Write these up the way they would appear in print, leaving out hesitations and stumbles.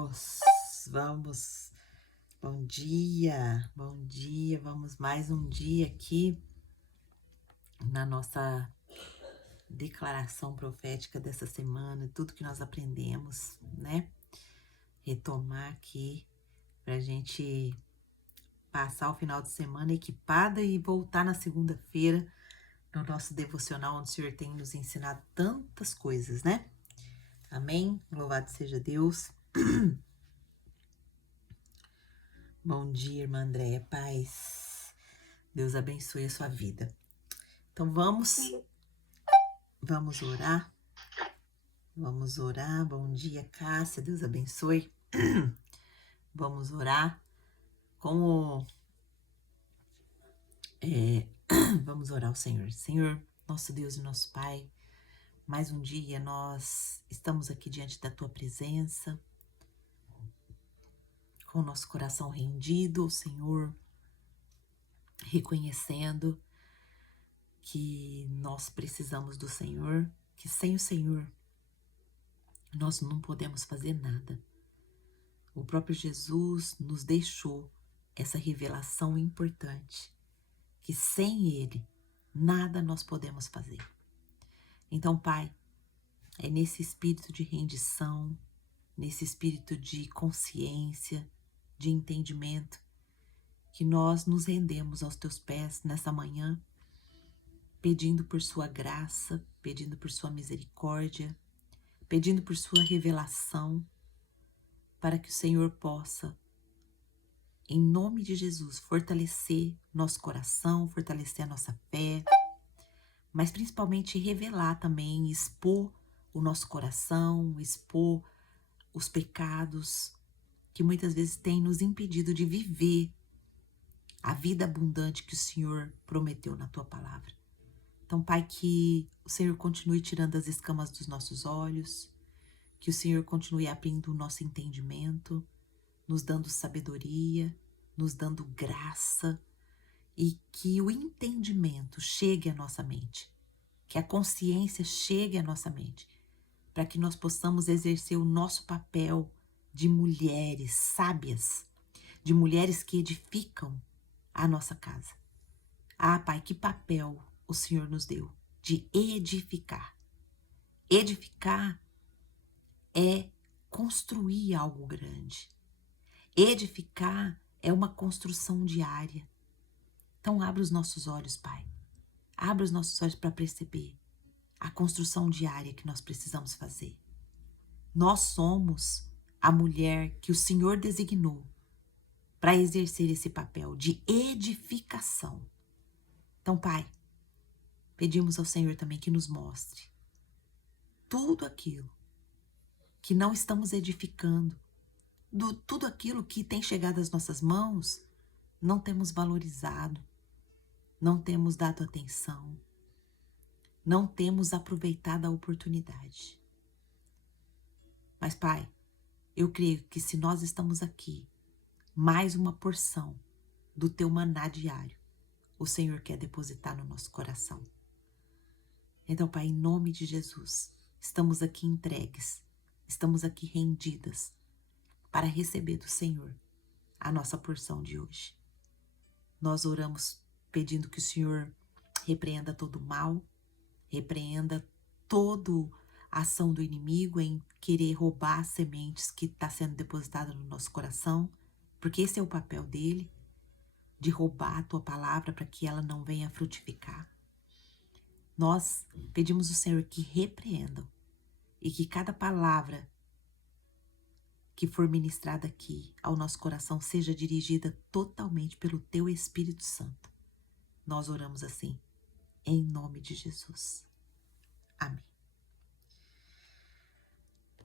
Vamos. Bom dia. Vamos mais um dia aqui na nossa declaração profética dessa semana, tudo que nós aprendemos, né? Retomar aqui pra gente passar o final de semana equipada e voltar na segunda-feira no nosso devocional, onde o Senhor tem nos ensinado tantas coisas, né? Amém? Louvado seja Deus. Bom dia, irmã Andréia, paz. Deus abençoe a sua vida. Então vamos orar. Vamos orar. Bom dia, Cássia. Deus abençoe. Vamos orar com vamos orar ao Senhor. Senhor, nosso Deus e nosso Pai, mais um dia nós estamos aqui diante da Tua presença, com o nosso coração rendido ao Senhor, reconhecendo que nós precisamos do Senhor, que sem o Senhor nós não podemos fazer nada. O próprio Jesus nos deixou essa revelação importante, que sem Ele nada nós podemos fazer. Então, Pai, é nesse espírito de rendição, nesse espírito de consciência, de entendimento, que nós nos rendemos aos Teus pés nessa manhã, pedindo por Sua graça, pedindo por Sua misericórdia, pedindo por Sua revelação, para que o Senhor possa, em nome de Jesus, fortalecer nosso coração, fortalecer a nossa fé, mas principalmente revelar também, expor o nosso coração, expor os pecados que muitas vezes têm nos impedido de viver a vida abundante que o Senhor prometeu na Tua palavra. Então, Pai, que o Senhor continue tirando as escamas dos nossos olhos, que o Senhor continue abrindo o nosso entendimento, nos dando sabedoria, nos dando graça, e que o entendimento chegue à nossa mente, que a consciência chegue à nossa mente, para que nós possamos exercer o nosso papel de mulheres sábias, de mulheres que edificam a nossa casa. Ah, Pai, que papel o Senhor nos deu de edificar. Edificar é construir algo grande. Edificar é uma construção diária. Então, abre os nossos olhos, Pai. Abre os nossos olhos para perceber a construção diária que nós precisamos fazer. Nós somos a mulher que o Senhor designou para exercer esse papel de edificação. Então, Pai, pedimos ao Senhor também que nos mostre tudo aquilo que não estamos edificando, tudo aquilo que tem chegado às nossas mãos, não temos valorizado, não temos dado atenção, não temos aproveitado a oportunidade. Mas, Pai, eu creio que se nós estamos aqui, mais uma porção do Teu maná diário, o Senhor quer depositar no nosso coração. Então, Pai, em nome de Jesus, estamos aqui entregues, estamos aqui rendidas para receber do Senhor a nossa porção de hoje. Nós oramos pedindo que o Senhor repreenda todo o mal, repreenda toda a ação do inimigo em querer roubar as sementes que está sendo depositada no nosso coração, porque esse é o papel dele, de roubar a Tua palavra para que ela não venha frutificar. Nós pedimos ao Senhor que repreendam e que cada palavra que for ministrada aqui ao nosso coração seja dirigida totalmente pelo Teu Espírito Santo. Nós oramos assim, em nome de Jesus. Amém.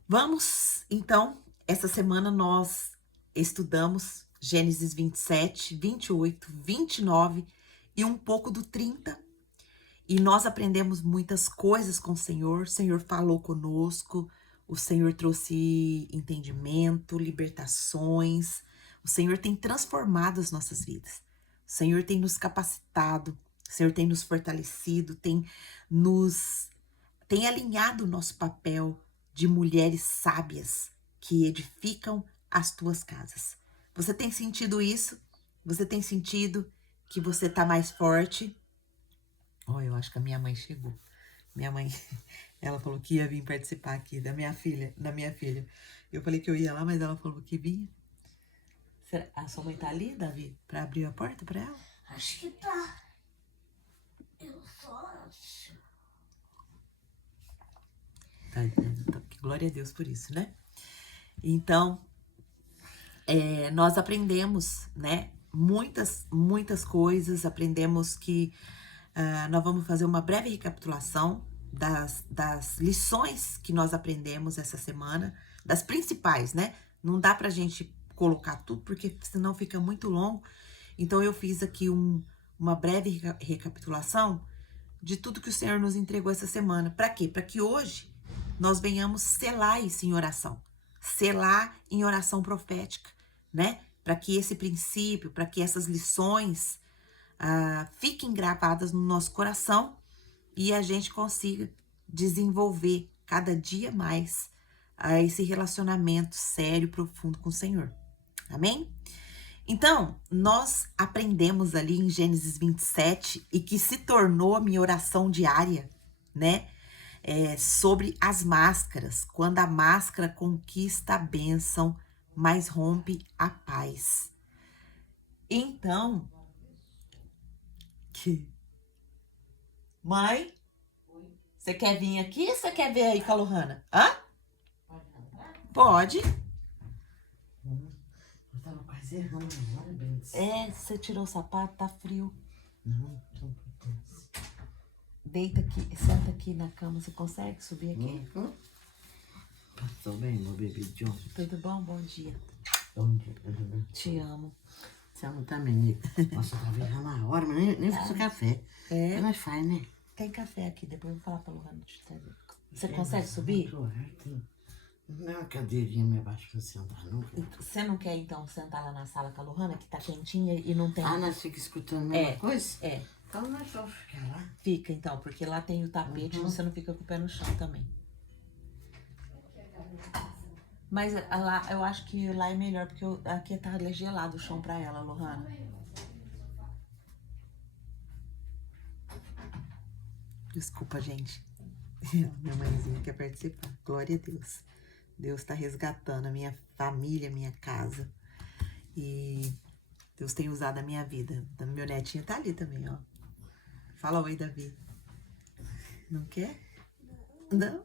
Vamos, então, essa semana nós estudamos Gênesis 27, 28, 29 e um pouco do 30. E nós aprendemos muitas coisas com o Senhor falou conosco, o Senhor trouxe entendimento, libertações, o Senhor tem transformado as nossas vidas, o Senhor tem nos capacitado, o Senhor tem nos fortalecido, tem alinhado o nosso papel de mulheres sábias, que edificam as tuas casas. Você tem sentido isso? Você tem sentido que você tá mais forte? Eu acho que a minha mãe chegou. Minha mãe, ela falou que ia vir participar aqui da minha filha. Eu falei que eu ia lá, mas ela falou que vinha. A sua mãe tá ali, Davi, pra abrir a porta pra ela? Acho que tá. Eu só acho. Glória a Deus por isso, né? Então, nós aprendemos, né? Muitas coisas. Aprendemos que nós vamos fazer uma breve recapitulação das lições que nós aprendemos essa semana, das principais, né? Não dá pra gente colocar tudo, porque senão fica muito longo. Então, eu fiz aqui uma breve recapitulação de tudo que o Senhor nos entregou essa semana. Para quê? Para que hoje nós venhamos selar isso em oração. Selar em oração profética, né? Para que esse princípio, para que essas lições fiquem gravadas no nosso coração e a gente consiga desenvolver cada dia mais esse relacionamento sério, profundo com o Senhor. Amém? Então, nós aprendemos ali em Gênesis 27 e que se tornou a minha oração diária, né? Sobre as máscaras. Quando a máscara conquista a bênção, mas rompe a paz. Então, mãe, você quer vir aqui ou você quer ver aí com a Lohana? Hã? Pode. Eu tava quase errando agora, Bens. Você tirou o sapato, tá frio. Não, então pertence. Deita aqui, senta aqui na cama, você consegue subir aqui? Passou bem, meu bebê John? Tudo bom? Bom dia. Bom dia, tudo bem? Te amo. Te amo também, Nico. Nossa, eu tava errando a hora, mas nem fiz o café. Mas nós faz, né? Tem café aqui, depois eu vou falar pra Lohana te trazer. Você consegue subir? Não é uma cadeirinha meio abaixo pra sentar, não. Você não quer, então, sentar lá na sala com a Lohana, que tá quentinha e não tem... Nós ficamos escutando a mesma coisa? É. Então nós vamos ficar lá. Fica, então, porque lá tem o tapete e você não fica com o pé no chão também. Mas lá, eu acho que lá é melhor, porque aqui tá gelado o chão pra ela, Lohana. Desculpa, gente. Minha mãezinha quer participar. Glória a Deus. Deus tá resgatando a minha família, a minha casa. E Deus tem usado a minha vida. Meu netinho tá ali também, ó. Fala oi, Davi. Não quer? Não?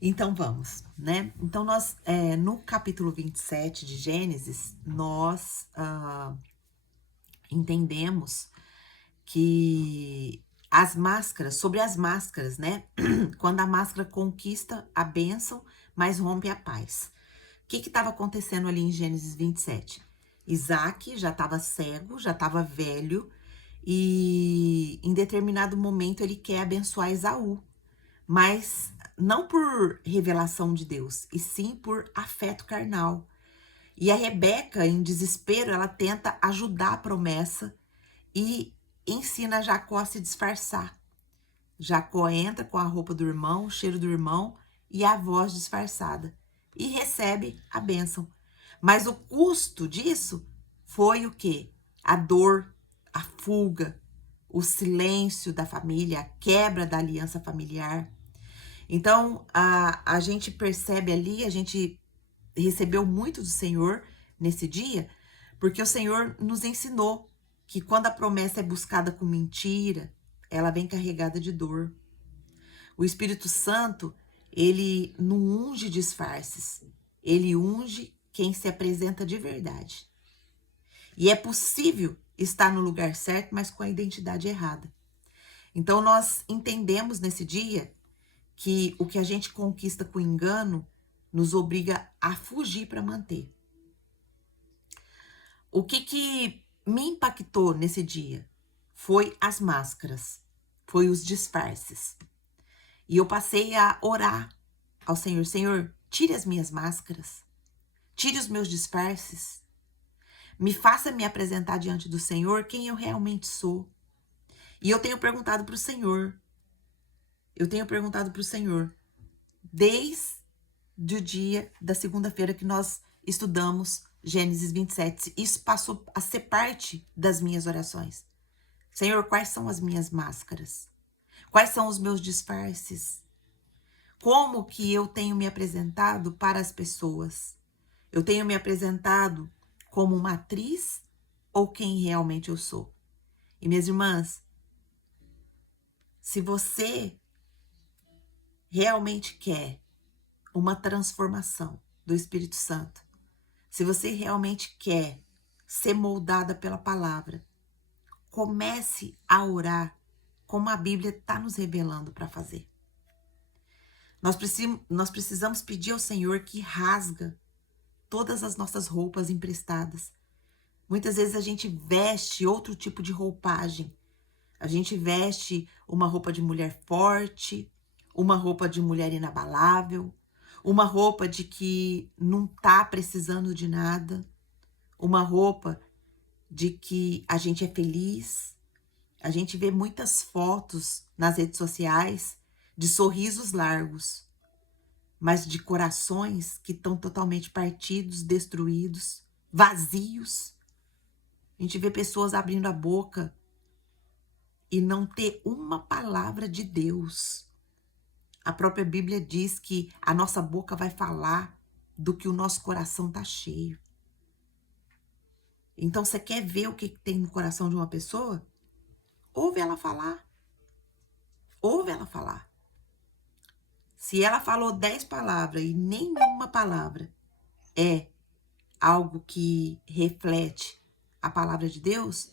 Então vamos, né? Então nós, no capítulo 27 de Gênesis, nós entendemos que sobre as máscaras, né? Quando a máscara conquista a bênção, mas rompe a paz. O que estava acontecendo ali em Gênesis 27? Isaac já estava cego, já estava velho, e em determinado momento ele quer abençoar Esaú, mas não por revelação de Deus, e sim por afeto carnal. E a Rebeca, em desespero, ela tenta ajudar a promessa e ensina Jacó a se disfarçar. Jacó entra com a roupa do irmão, o cheiro do irmão e a voz disfarçada e recebe a bênção. Mas o custo disso foi o quê? A dor, a fuga, o silêncio da família, a quebra da aliança familiar. Então, a gente percebe ali, a gente recebeu muito do Senhor nesse dia, porque o Senhor nos ensinou que quando a promessa é buscada com mentira, ela vem carregada de dor. O Espírito Santo, ele não unge disfarces, ele unge quem se apresenta de verdade. E é possível estar no lugar certo, mas com a identidade errada. Então, nós entendemos nesse dia que o que a gente conquista com engano nos obriga a fugir para manter. O que me impactou nesse dia foi as máscaras, foi os disfarces. E eu passei a orar ao Senhor: Senhor, tire as minhas máscaras, tire os meus disfarces, me faça me apresentar diante do Senhor quem eu realmente sou. E eu tenho perguntado para o Senhor, desde do dia da segunda-feira que nós estudamos Gênesis 27. Isso passou a ser parte das minhas orações. Senhor, quais são as minhas máscaras? Quais são os meus disfarces? Como que eu tenho me apresentado para as pessoas? Eu tenho me apresentado como uma atriz ou quem realmente eu sou? E minhas irmãs, se você realmente quer uma transformação do Espírito Santo, se você realmente quer ser moldada pela palavra, comece a orar como a Bíblia está nos revelando para fazer. Nós precisamos pedir ao Senhor que rasga todas as nossas roupas emprestadas. Muitas vezes a gente veste outro tipo de roupagem. A gente veste uma roupa de mulher forte, uma roupa de mulher inabalável, uma roupa de que não tá precisando de nada, uma roupa de que a gente é feliz. A gente vê muitas fotos nas redes sociais de sorrisos largos, mas de corações que estão totalmente partidos, destruídos, vazios. A gente vê pessoas abrindo a boca e não ter uma palavra de Deus. A própria Bíblia diz que a nossa boca vai falar do que o nosso coração tá cheio. Então, você quer ver o que tem no coração de uma pessoa? Ouve ela falar. Ouve ela falar. Se ela falou 10 palavras e nenhuma palavra é algo que reflete a palavra de Deus,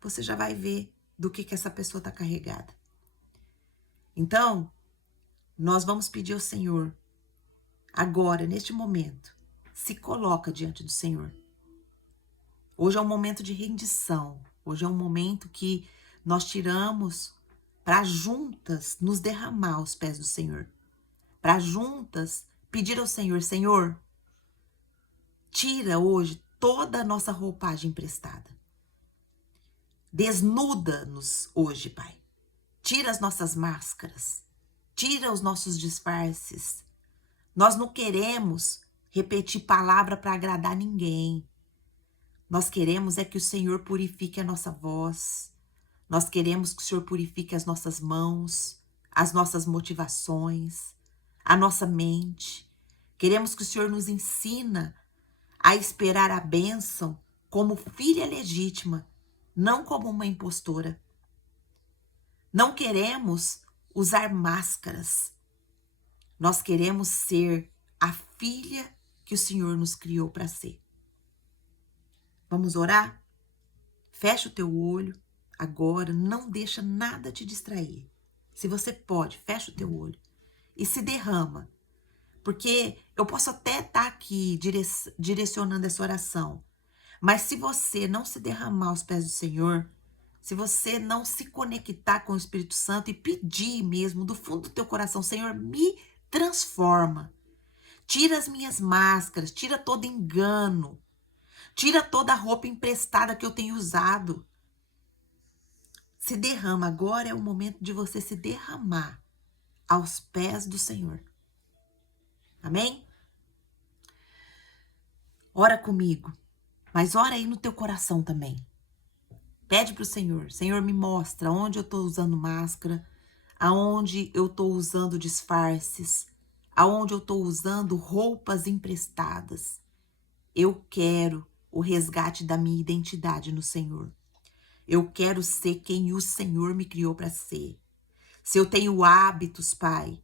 você já vai ver do que essa pessoa está carregada. Então, nós vamos pedir ao Senhor, agora, neste momento, se coloca diante do Senhor. Hoje é um momento de rendição. Hoje é um momento que nós tiramos para juntas nos derramar aos pés do Senhor. Para juntas pedir ao Senhor, Senhor, tira hoje toda a nossa roupagem emprestada. Desnuda-nos hoje, Pai. Tira as nossas máscaras. Tira os nossos disfarces. Nós não queremos repetir palavra para agradar ninguém. Nós queremos é que o Senhor purifique a nossa voz. Nós queremos que o Senhor purifique as nossas mãos, as nossas motivações, a nossa mente. Queremos que o Senhor nos ensina a esperar a bênção como filha legítima, não como uma impostora. Não queremos usar máscaras. Nós queremos ser a filha que o Senhor nos criou para ser. Vamos orar? Fecha o teu olho agora, não deixa nada te distrair. Se você pode, fecha o teu olho e se derrama. Porque eu posso até estar aqui direcionando essa oração, mas se você não se derramar aos pés do Senhor, se você não se conectar com o Espírito Santo e pedir mesmo do fundo do teu coração, Senhor, me transforma. Tira as minhas máscaras, tira todo engano, tira toda a roupa emprestada que eu tenho usado. Se derrama, agora é o momento de você se derramar aos pés do Senhor. Amém? Ora comigo, mas ora aí no teu coração também. Pede para o Senhor, Senhor, me mostra onde eu estou usando máscara, aonde eu estou usando disfarces, aonde eu estou usando roupas emprestadas. Eu quero o resgate da minha identidade no Senhor. Eu quero ser quem o Senhor me criou para ser. Se eu tenho hábitos, Pai,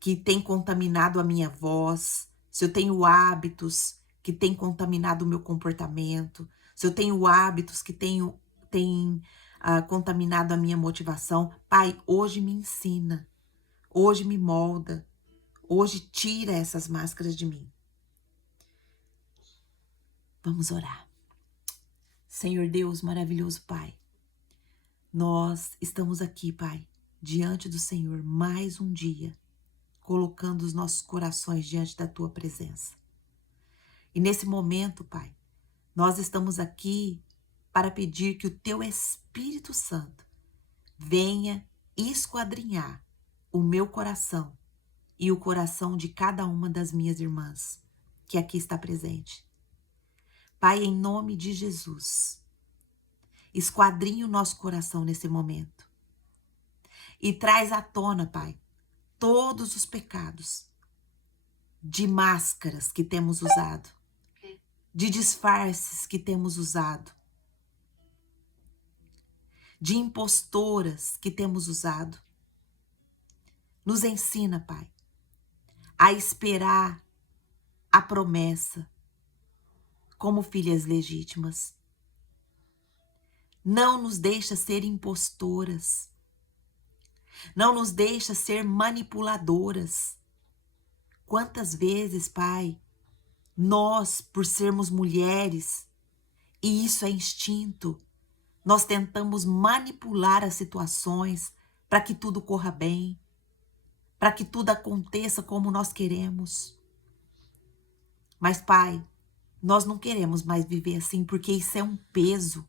que tem contaminado a minha voz, se eu tenho hábitos que tem contaminado o meu comportamento, se eu tenho hábitos que tem contaminado a minha motivação, Pai, hoje me ensina, hoje me molda, hoje tira essas máscaras de mim. Vamos orar. Senhor Deus, maravilhoso Pai, nós estamos aqui, Pai, diante do Senhor mais um dia, colocando os nossos corações diante da Tua presença. E nesse momento, Pai, nós estamos aqui para pedir que o Teu Espírito Santo venha esquadrinhar o meu coração e o coração de cada uma das minhas irmãs que aqui está presente. Pai, em nome de Jesus, esquadrinha o nosso coração nesse momento e traz à tona, Pai, todos os pecados de máscaras que temos usado, de disfarces que temos usado, de impostoras que temos usado. Nos ensina, Pai, a esperar a promessa como filhas legítimas. Não nos deixa ser impostoras. Não nos deixa ser manipuladoras. Quantas vezes, Pai, nós, por sermos mulheres, e isso é instinto, nós tentamos manipular as situações para que tudo corra bem, para que tudo aconteça como nós queremos. Mas, Pai, nós não queremos mais viver assim, porque isso é um peso.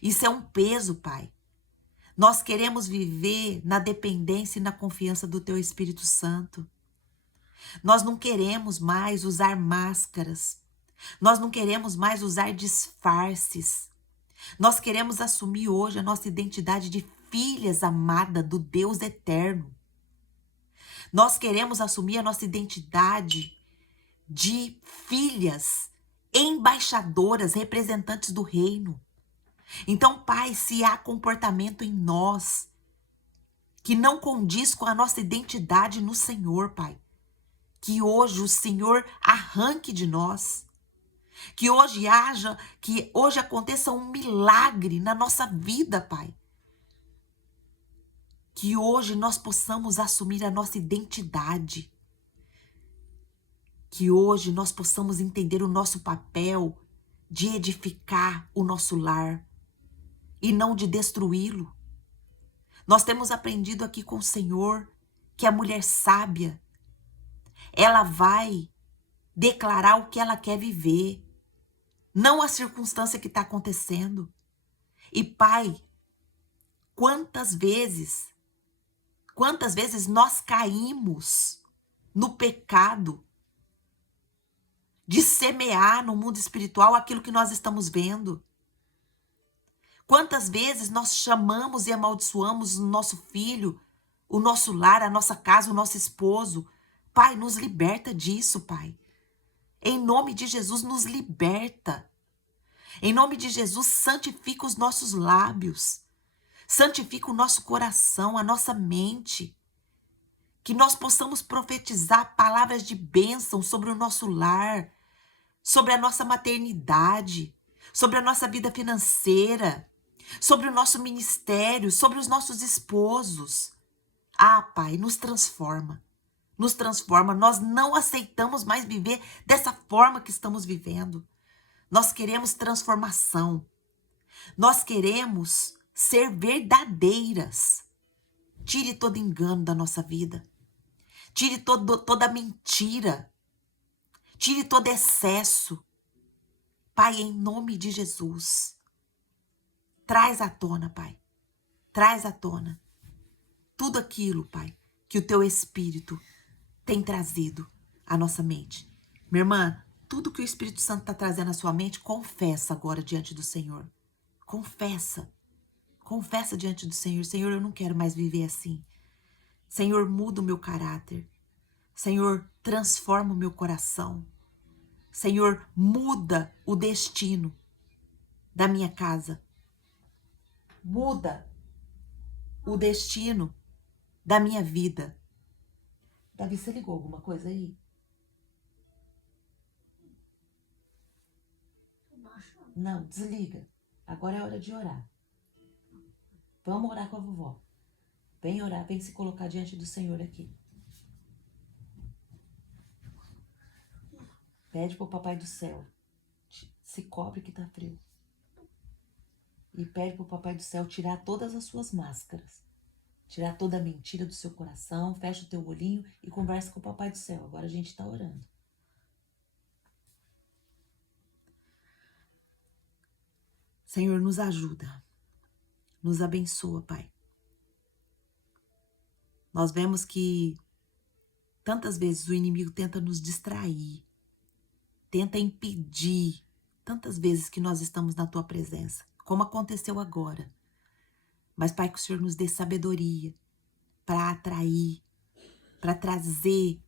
Isso é um peso, Pai. Nós queremos viver na dependência e na confiança do Teu Espírito Santo. Nós não queremos mais usar máscaras. Nós não queremos mais usar disfarces. Nós queremos assumir hoje a nossa identidade de filhas amadas do Deus eterno. Nós queremos assumir a nossa identidade de filhas, embaixadoras, representantes do reino. Então, Pai, se há comportamento em nós que não condiz com a nossa identidade no Senhor, Pai, que hoje o Senhor arranque de nós, que hoje aconteça um milagre na nossa vida, Pai. Que hoje nós possamos assumir a nossa identidade. Que hoje nós possamos entender o nosso papel de edificar o nosso lar e não de destruí-lo. Nós temos aprendido aqui com o Senhor que a mulher sábia, ela vai declarar o que ela quer viver, não a circunstância que está acontecendo. E Pai, quantas vezes nós caímos no pecado de semear no mundo espiritual aquilo que nós estamos vendo. Quantas vezes nós chamamos e amaldiçoamos o nosso filho, o nosso lar, a nossa casa, o nosso esposo. Pai, nos liberta disso, Pai. Em nome de Jesus, nos liberta. Em nome de Jesus, santifica os nossos lábios. Santifica o nosso coração, a nossa mente. Que nós possamos profetizar palavras de bênção sobre o nosso lar, sobre a nossa maternidade, sobre a nossa vida financeira, sobre o nosso ministério, sobre os nossos esposos. Ah, Pai, nos transforma. Nos transforma. Nós não aceitamos mais viver dessa forma que estamos vivendo. Nós queremos transformação. Nós queremos ser verdadeiras. Tire todo engano da nossa vida. Tire toda mentira. Tire todo excesso. Pai, em nome de Jesus, traz à tona, Pai. Traz à tona tudo aquilo, Pai, que o Teu Espírito tem trazido à nossa mente. Minha irmã, tudo que o Espírito Santo está trazendo à sua mente, confessa agora diante do Senhor. Confessa. Confessa diante do Senhor. Senhor, eu não quero mais viver assim. Senhor, muda o meu caráter. Senhor, transforma o meu coração. Senhor, muda o destino da minha casa. Muda o destino da minha vida. Davi, você ligou alguma coisa aí? Não, desliga. Agora é hora de orar. Vamos orar com a vovó. Vem orar, vem se colocar diante do Senhor aqui. Pede pro Papai do Céu. Se cobre que tá frio. E pede pro Papai do Céu tirar todas as suas máscaras. Tirar toda a mentira do seu coração. Fecha o teu olhinho e conversa com o Papai do Céu. Agora a gente tá orando. Senhor, nos ajuda. Nos abençoa, Pai. Nós vemos que Tantas vezes o inimigo tenta nos distrair, tenta impedir, tantas vezes que nós estamos na tua presença, como aconteceu agora. Mas, Pai, que o Senhor nos dê sabedoria para atrair, para trazer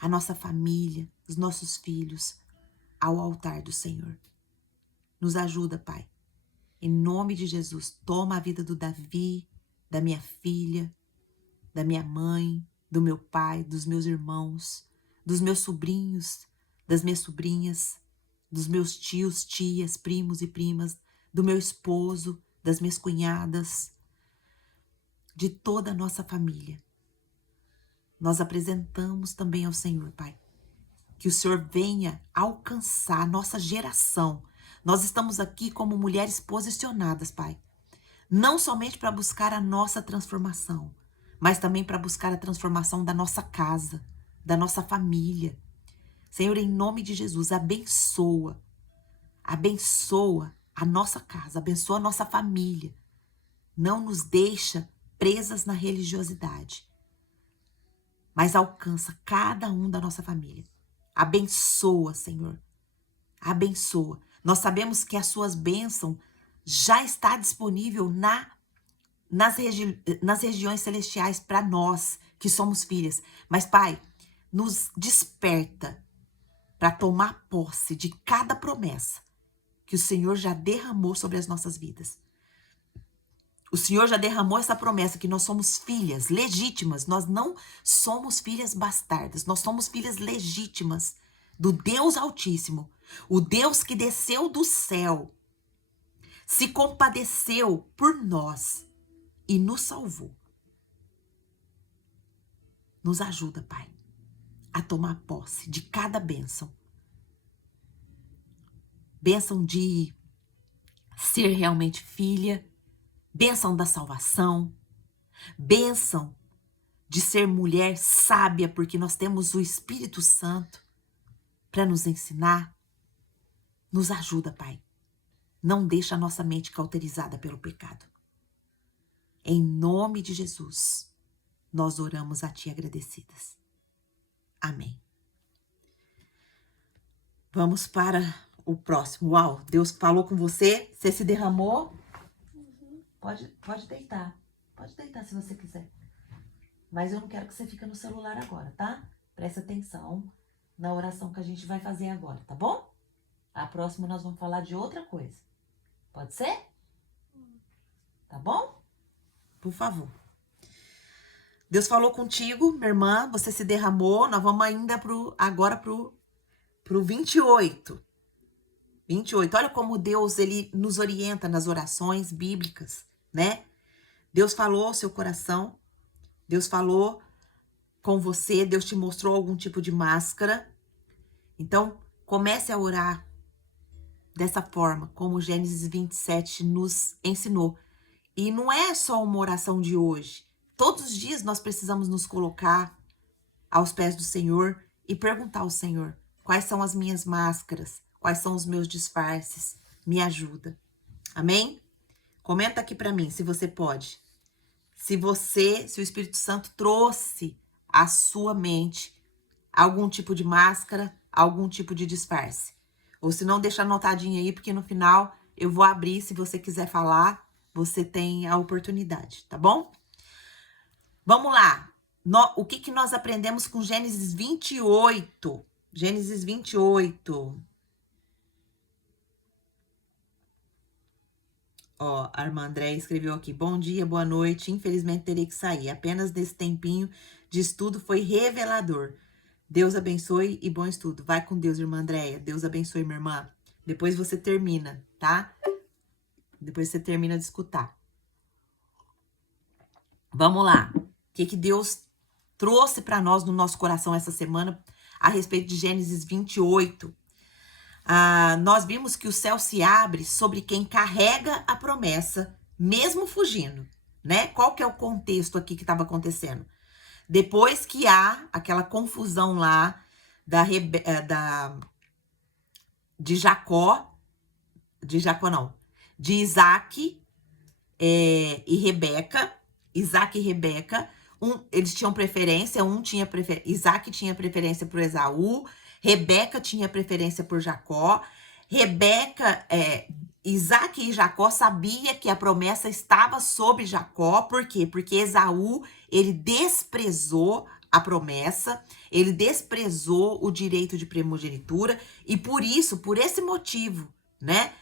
a nossa família, os nossos filhos ao altar do Senhor. Nos ajuda, Pai. Em nome de Jesus, toma a vida do Davi, da minha filha, da minha mãe, do meu pai, dos meus irmãos, dos meus sobrinhos, das minhas sobrinhas, dos meus tios, tias, primos e primas, do meu esposo, das minhas cunhadas, de toda a nossa família. Nós apresentamos também ao Senhor, Pai, que o Senhor venha alcançar a nossa geração. Nós estamos aqui como mulheres posicionadas, Pai, não somente para buscar a nossa transformação, mas também para buscar a transformação da nossa casa, da nossa família. Senhor, em nome de Jesus, abençoa a nossa casa, abençoa a nossa família. Não nos deixa presas na religiosidade, mas alcança cada um da nossa família. Abençoa, Senhor, abençoa. Nós sabemos que as suas bênçãos já está disponível nas regiões celestiais para nós que somos filhas. Mas, Pai, nos desperta para tomar posse de cada promessa que o Senhor já derramou sobre as nossas vidas. O Senhor já derramou essa promessa que nós somos filhas legítimas. Nós não somos filhas bastardas. Nós somos filhas legítimas do Deus Altíssimo. O Deus que desceu do céu, se compadeceu por nós e nos salvou. Nos ajuda, Pai, a tomar posse de cada bênção. Bênção de ser realmente filha, bênção da salvação, bênção de ser mulher sábia, porque nós temos o Espírito Santo para nos ensinar. Nos ajuda, Pai. Não deixa a nossa mente cauterizada pelo pecado. Em nome de Jesus, nós oramos a Ti agradecidas. Amém. Vamos para o próximo. Uau, Deus falou com você? Você se derramou? Pode deitar. Pode deitar se você quiser. Mas eu não quero que você fique no celular agora, tá? Presta atenção na oração que a gente vai fazer agora, tá bom? A próxima nós vamos falar de outra coisa. Pode ser? Tá bom? Por favor. Deus falou contigo, minha irmã, você se derramou. Nós vamos ainda agora pro 28. 28. Olha como Deus, ele nos orienta nas orações bíblicas, né? Deus falou ao seu coração. Deus falou com você. Deus te mostrou algum tipo de máscara. Então, comece a orar dessa forma, como Gênesis 27 nos ensinou. E não é só uma oração de hoje. Todos os dias nós precisamos nos colocar aos pés do Senhor e perguntar ao Senhor: quais são as minhas máscaras? Quais são os meus disfarces? Me ajuda. Amém? Comenta aqui para mim, se você pode. Se o Espírito Santo trouxe à sua mente algum tipo de máscara, algum tipo de disfarce. Ou se não, deixa anotadinho aí, porque no final eu vou abrir. Se você quiser falar, você tem a oportunidade, tá bom? Vamos lá. O que nós aprendemos com Gênesis 28? Gênesis 28. Ó, a irmã Andréia escreveu aqui: bom dia, boa noite. Infelizmente terei que sair. Apenas desse tempinho de estudo foi revelador. Deus abençoe e bom estudo. Vai com Deus, irmã Andréia. Deus abençoe, minha irmã. Depois você termina, tá? Depois você termina de escutar. Vamos lá. O que Deus trouxe para nós no nosso coração essa semana a respeito de Gênesis 28? Nós vimos que o céu se abre sobre quem carrega a promessa, mesmo fugindo, né? Qual que é o contexto aqui que estava acontecendo? Depois que há aquela confusão lá de Isaac e Rebeca. Isaac e Rebeca, eles tinham preferência, Isaac tinha preferência por Esaú, Rebeca tinha preferência por Jacó. Isaac e Jacó sabia que a promessa estava sobre Jacó. Por quê? Porque Esaú, ele desprezou a promessa, ele desprezou o direito de primogenitura, e por esse motivo, né,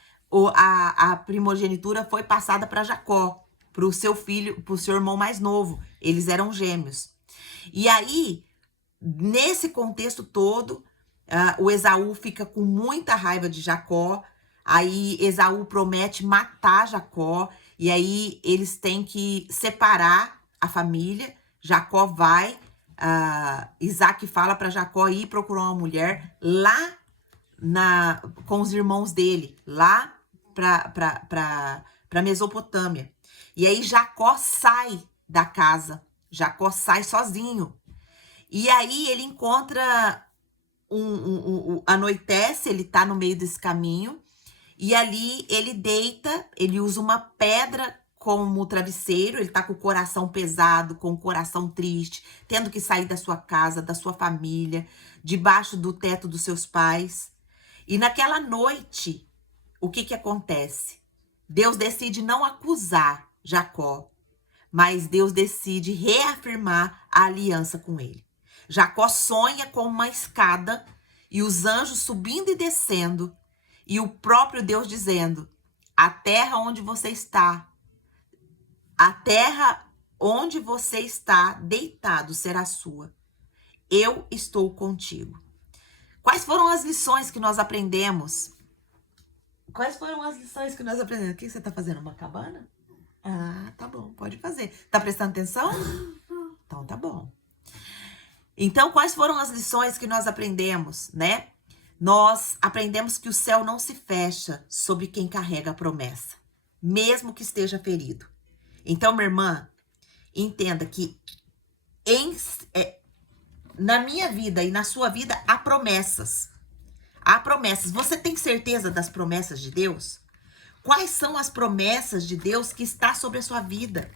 a primogenitura foi passada para Jacó, para o seu filho, para o seu irmão mais novo. Eles eram gêmeos. E aí, nesse contexto todo, o Esaú fica com muita raiva de Jacó. Aí Esaú promete matar Jacó. E aí eles têm que separar a família. Jacó vai. Isaac fala para Jacó ir procurar uma mulher lá com os irmãos dele, lá para Mesopotâmia. E aí Jacó sai da casa. Jacó sai sozinho. E aí ele encontra anoitece, ele tá no meio desse caminho, e ali ele deita, ele usa uma pedra como travesseiro, ele tá com o coração pesado, com o coração triste, tendo que sair da sua casa, da sua família, debaixo do teto dos seus pais. E naquela noite, o que acontece? Deus decide não acusar Jacó, mas Deus decide reafirmar a aliança com ele. Jacó sonha com uma escada e os anjos subindo e descendo, e o próprio Deus dizendo: a terra onde você está deitado será sua. Eu estou contigo. Quais foram as lições que nós aprendemos? O que você está fazendo? Uma cabana? Ah, tá bom, pode fazer. Tá prestando atenção? Então tá bom. Então, quais foram as lições que nós aprendemos, né? Nós aprendemos que o céu não se fecha sobre quem carrega a promessa, mesmo que esteja ferido. Então, minha irmã, entenda que na minha vida e na sua vida há promessas. Há promessas. Você tem certeza das promessas de Deus? Quais são as promessas de Deus que está sobre a sua vida?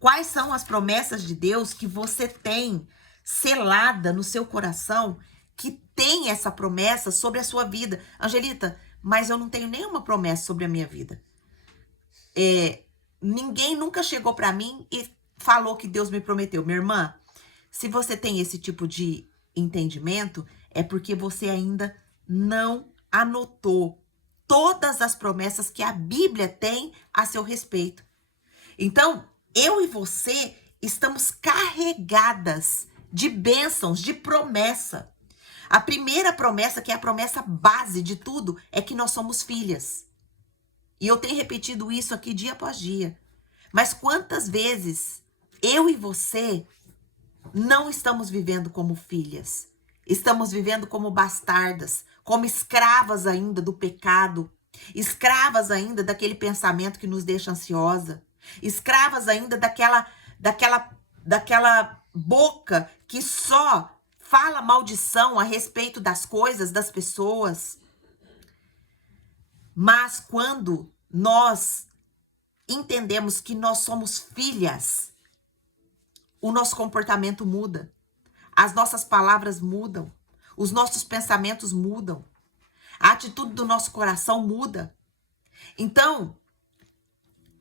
Quais são as promessas de Deus que você tem selada no seu coração, que tem essa promessa sobre a sua vida? Angelita, mas eu não tenho nenhuma promessa sobre a minha vida. Ninguém nunca chegou para mim e falou que Deus me prometeu. Minha irmã, se você tem esse tipo de entendimento, é porque você ainda não anotou todas as promessas que a Bíblia tem a seu respeito. Então, eu e você estamos carregadas de bênçãos, de promessa. A primeira promessa, que é a promessa base de tudo, é que nós somos filhas. E eu tenho repetido isso aqui dia após dia. Mas quantas vezes eu e você não estamos vivendo como filhas? Estamos vivendo como bastardas, como escravas ainda do pecado, escravas ainda daquele pensamento que nos deixa ansiosa, escravas ainda daquela boca que só fala maldição a respeito das coisas, das pessoas. Mas quando nós entendemos que nós somos filhas, o nosso comportamento muda, as nossas palavras mudam, os nossos pensamentos mudam, a atitude do nosso coração muda. Então,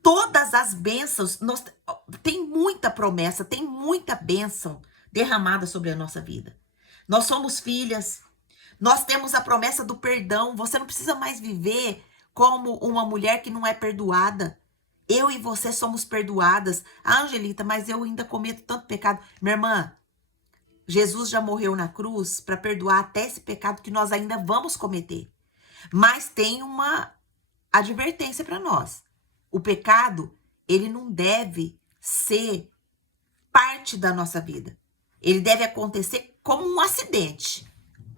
todas as bênçãos, tem muita promessa, tem muita bênção derramada sobre a nossa vida. Nós somos filhas, nós temos a promessa do perdão. Você não precisa mais viver como uma mulher que não é perdoada. Eu e você somos perdoadas. Ah, Angelita, mas eu ainda cometo tanto pecado. Minha irmã, Jesus já morreu na cruz para perdoar até esse pecado que nós ainda vamos cometer. Mas tem uma advertência para nós. O pecado, ele não deve ser parte da nossa vida. Ele deve acontecer como um acidente.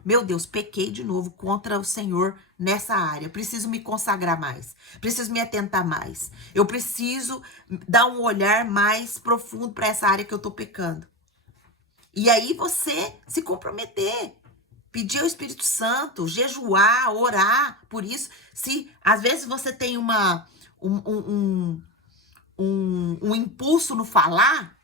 Meu Deus, pequei de novo contra o Senhor nessa área. Preciso me consagrar mais. Preciso me atentar mais. Eu preciso dar um olhar mais profundo para essa área que eu estou pecando. E aí você se comprometer. Pedir ao Espírito Santo, jejuar, orar por isso. Se às vezes você tem um impulso no falar,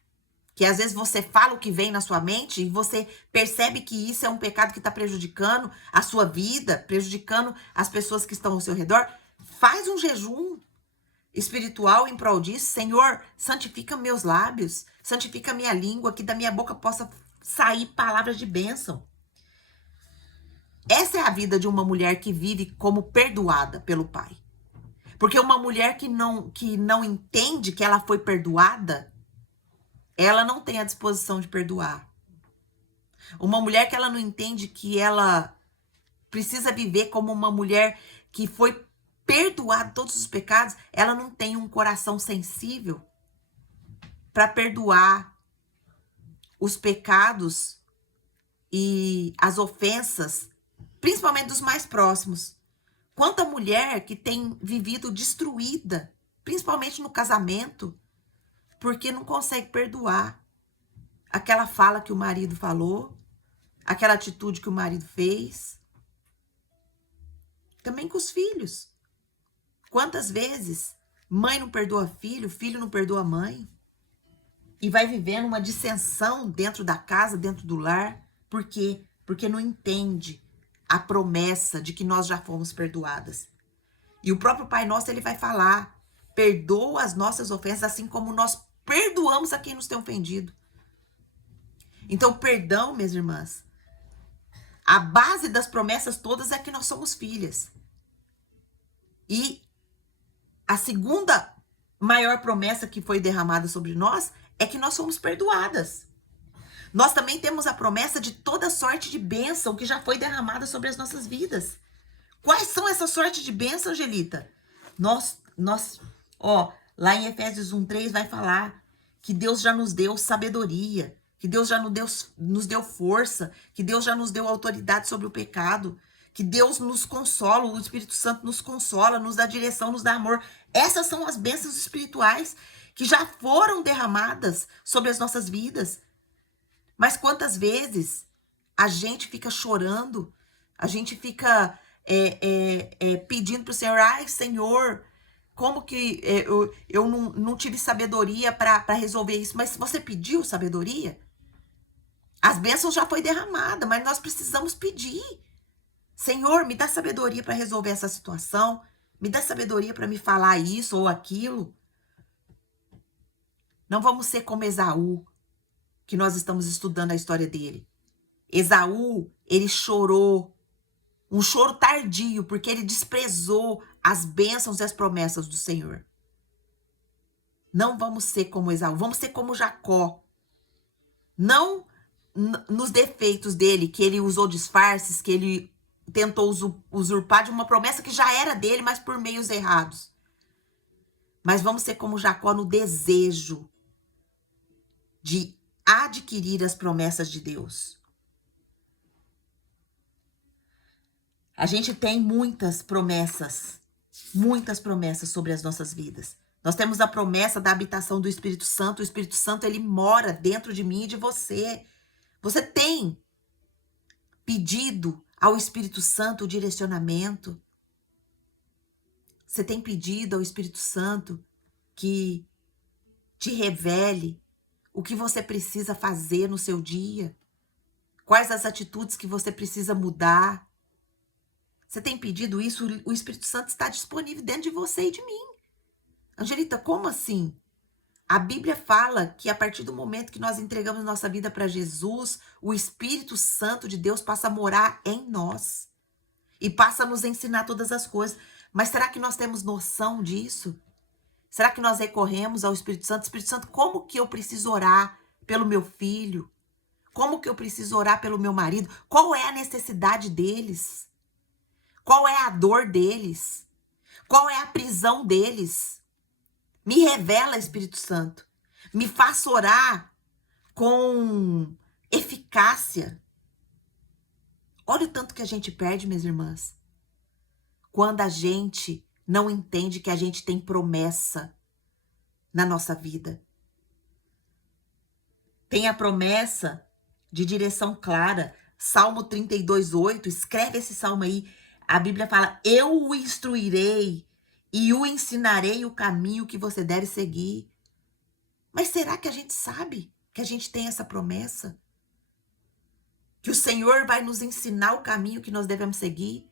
Que às vezes você fala o que vem na sua mente e você percebe que isso é um pecado que está prejudicando a sua vida, prejudicando as pessoas que estão ao seu redor. Faz um jejum espiritual em prol disso. Senhor, santifica meus lábios, santifica minha língua, que da minha boca possa sair palavras de bênção. Essa é a vida de uma mulher que vive como perdoada pelo Pai. Porque uma mulher que não entende que ela foi perdoada, ela não tem a disposição de perdoar. Uma mulher que ela não entende que ela precisa viver como uma mulher que foi perdoada todos os pecados, ela não tem um coração sensível para perdoar os pecados e as ofensas, principalmente dos mais próximos. Quanta mulher que tem vivido destruída, principalmente no casamento, porque não consegue perdoar aquela fala que o marido falou, aquela atitude que o marido fez. Também com os filhos. Quantas vezes mãe não perdoa filho, filho não perdoa mãe, e vai vivendo uma dissensão dentro da casa, dentro do lar. Por quê? Porque não entende a promessa de que nós já fomos perdoadas. E o próprio Pai Nosso, ele vai falar: perdoa as nossas ofensas, assim como nós perdoamos a quem nos tem ofendido. Então, perdão, minhas irmãs, a base das promessas todas é que nós somos filhas. E a segunda maior promessa que foi derramada sobre nós é que nós somos perdoadas. Nós também temos a promessa de toda sorte de bênção que já foi derramada sobre as nossas vidas. Quais são essas sortes de bênção, Angelita? Lá em Efésios 1:3 vai falar que Deus já nos deu sabedoria, que Deus já nos deu força, que Deus já nos deu autoridade sobre o pecado, que Deus nos consola, o Espírito Santo nos consola, nos dá direção, nos dá amor. Essas são as bênçãos espirituais que já foram derramadas sobre as nossas vidas. Mas quantas vezes a gente fica chorando, a gente fica pedindo para o Senhor: ai, Senhor, como que eu não tive sabedoria para resolver isso? Mas você pediu sabedoria? As bênçãos já foi derramada, mas nós precisamos pedir. Senhor, me dá sabedoria para resolver essa situação, me dá sabedoria para me falar isso ou aquilo. Não vamos ser como Esaú, que nós estamos estudando a história dele. Esaú, ele chorou, um choro tardio, porque ele desprezou as bênçãos e as promessas do Senhor. Não vamos ser como Esaú, vamos ser como Jacó. Não nos defeitos dele, que ele usou disfarces, que ele tentou usurpar de uma promessa que já era dele, mas por meios errados. Mas vamos ser como Jacó no desejo de adquirir as promessas de Deus. A gente tem muitas promessas sobre as nossas vidas. Nós temos a promessa da habitação do Espírito Santo. O Espírito Santo, ele mora dentro de mim e de você. Você tem pedido ao Espírito Santo o direcionamento? Você tem pedido ao Espírito Santo que te revele o que você precisa fazer no seu dia? Quais as atitudes que você precisa mudar? Você tem pedido isso? O Espírito Santo está disponível dentro de você e de mim. Angelita, como assim? A Bíblia fala que a partir do momento que nós entregamos nossa vida para Jesus, o Espírito Santo de Deus passa a morar em nós e passa a nos ensinar todas as coisas. Mas será que nós temos noção disso? Será que nós recorremos ao Espírito Santo? Espírito Santo, como que eu preciso orar pelo meu filho? Como que eu preciso orar pelo meu marido? Qual é a necessidade deles? Qual é a dor deles? Qual é a prisão deles? Me revela, Espírito Santo. Me faça orar com eficácia. Olha o tanto que a gente perde, minhas irmãs, quando a gente não entende que a gente tem promessa na nossa vida. Tem a promessa de direção clara. Salmo 32:8, escreve esse salmo aí. A Bíblia fala: eu o instruirei e o ensinarei o caminho que você deve seguir. Mas será que a gente sabe? que a gente tem essa promessa? Que o Senhor vai nos ensinar o caminho que nós devemos seguir?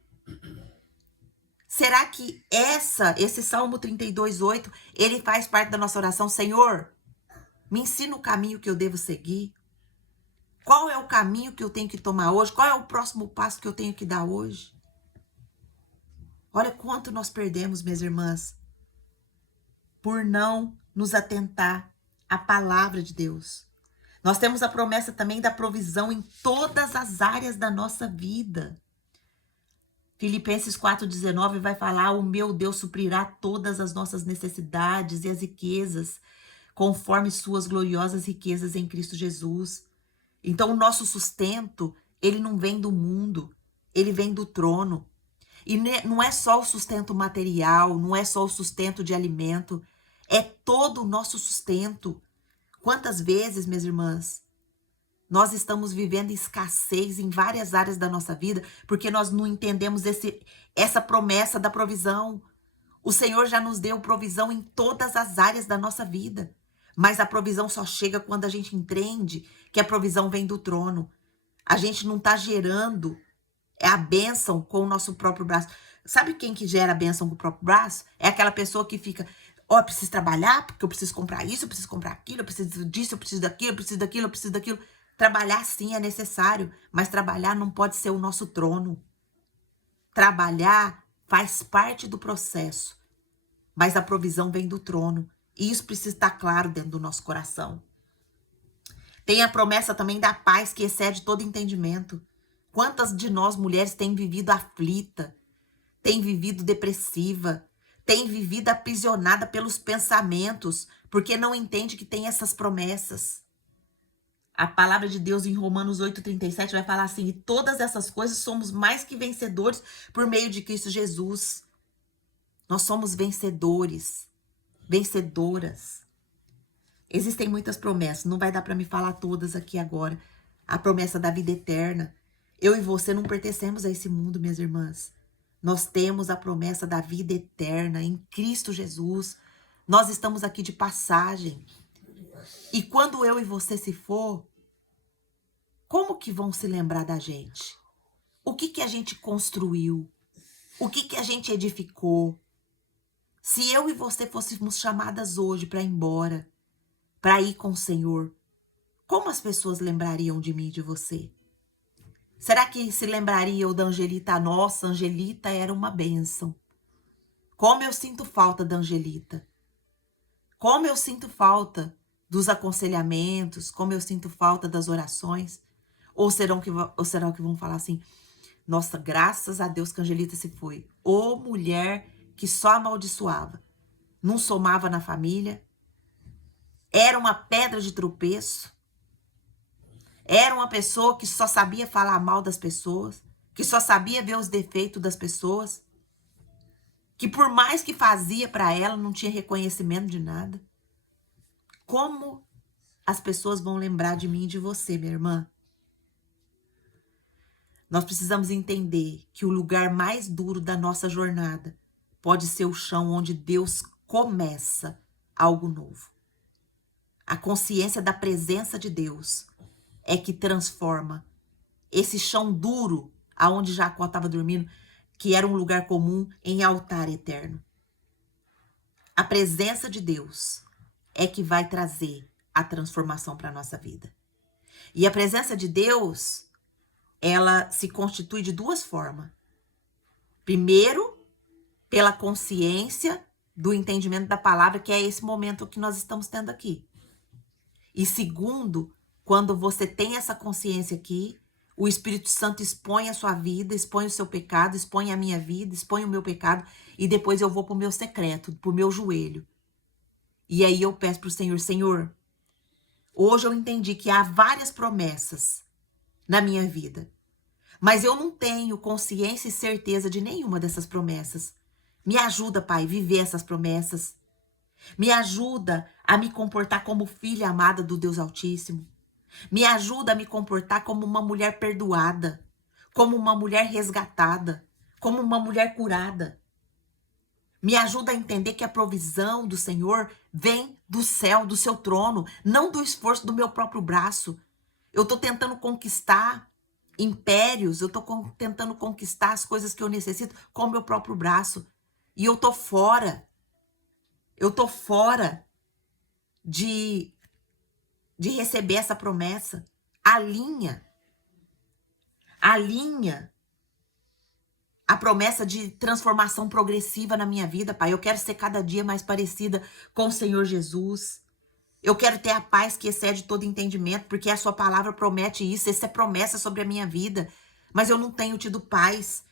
Será que esse Salmo 32:8, ele faz parte da nossa oração? Senhor, me ensina o caminho que eu devo seguir. Qual é o caminho que eu tenho que tomar hoje? Qual é o próximo passo que eu tenho que dar hoje? Olha quanto nós perdemos, minhas irmãs, por não nos atentar à palavra de Deus. Nós temos a promessa também da provisão em todas as áreas da nossa vida. Filipenses 4:19 vai falar: o meu Deus suprirá todas as nossas necessidades e as riquezas, conforme suas gloriosas riquezas em Cristo Jesus. Então, o nosso sustento, ele não vem do mundo, ele vem do trono. E não é só o sustento material, não é só o sustento de alimento, é todo o nosso sustento. Quantas vezes, minhas irmãs, nós estamos vivendo escassez em várias áreas da nossa vida, porque nós não entendemos essa promessa da provisão. O Senhor já nos deu provisão em todas as áreas da nossa vida. Mas a provisão só chega quando a gente entende que a provisão vem do trono. A gente não está gerando a bênção com o nosso próprio braço. Sabe quem que gera a bênção com o próprio braço? É aquela pessoa que fica, eu preciso trabalhar, porque eu preciso comprar isso, eu preciso comprar aquilo, eu preciso disso, eu preciso daquilo, eu preciso daquilo, eu preciso daquilo. Trabalhar sim é necessário, mas trabalhar não pode ser o nosso trono. Trabalhar faz parte do processo, mas a provisão vem do trono. E isso precisa estar claro dentro do nosso coração. Tem a promessa também da paz que excede todo entendimento. Quantas de nós mulheres têm vivido aflita, têm vivido depressiva, têm vivido aprisionada pelos pensamentos, porque não entende que tem essas promessas. A palavra de Deus em Romanos 8:37 vai falar assim: e todas essas coisas somos mais que vencedores por meio de Cristo Jesus. Nós somos vencedores, vencedoras. Existem muitas promessas, não vai dar para me falar todas aqui agora. A promessa da vida eterna. Eu e você não pertencemos a esse mundo, minhas irmãs. Nós temos a promessa da vida eterna em Cristo Jesus. Nós estamos aqui de passagem. E quando eu e você se for, como que vão se lembrar da gente? O que a gente construiu? O que a gente edificou? Se eu e você fôssemos chamadas hoje para ir embora, para ir com o Senhor, como as pessoas lembrariam de mim e de você? Será que se lembrariam da Angelita? Nossa, Angelita era uma bênção. Como eu sinto falta da Angelita. Como eu sinto falta dos aconselhamentos, como eu sinto falta das orações. Ou será que vão falar assim: nossa, graças a Deus que a Angelita se foi. Ô mulher que só amaldiçoava. Não somava na família. Era uma pedra de tropeço. Era uma pessoa que só sabia falar mal das pessoas. Que só sabia ver os defeitos das pessoas. Que por mais que fazia para ela, não tinha reconhecimento de nada. Como as pessoas vão lembrar de mim e de você, minha irmã? Nós precisamos entender que o lugar mais duro da nossa jornada pode ser o chão onde Deus começa algo novo. A consciência da presença de Deus é que transforma esse chão duro, aonde Jacó estava dormindo, que era um lugar comum, em altar eterno. A presença de Deus é que vai trazer a transformação para a nossa vida. E a presença de Deus, ela se constitui de duas formas. Primeiro, pela consciência do entendimento da palavra, que é esse momento que nós estamos tendo aqui. E segundo, quando você tem essa consciência aqui, o Espírito Santo expõe a sua vida, expõe o seu pecado, expõe a minha vida, expõe o meu pecado, e depois eu vou para o meu secreto, para o meu joelho. E aí eu peço para o Senhor: Senhor, hoje eu entendi que há várias promessas na minha vida, mas eu não tenho consciência e certeza de nenhuma dessas promessas. Me ajuda, Pai, a viver essas promessas. Me ajuda a me comportar como filha amada do Deus Altíssimo. Me ajuda a me comportar como uma mulher perdoada, como uma mulher resgatada, como uma mulher curada. Me ajuda a entender que a provisão do Senhor vem do céu, do seu trono, não do esforço do meu próprio braço. Eu estou tentando conquistar impérios, eu estou tentando conquistar as coisas que eu necessito com o meu próprio braço. E eu estou fora. Eu estou fora de receber essa promessa. Alinha a promessa de transformação progressiva na minha vida, Pai. Eu quero ser cada dia mais parecida com o Senhor Jesus. Eu quero ter a paz que excede todo entendimento, porque a sua palavra promete isso. Essa é promessa sobre a minha vida. Mas eu não tenho tido paz.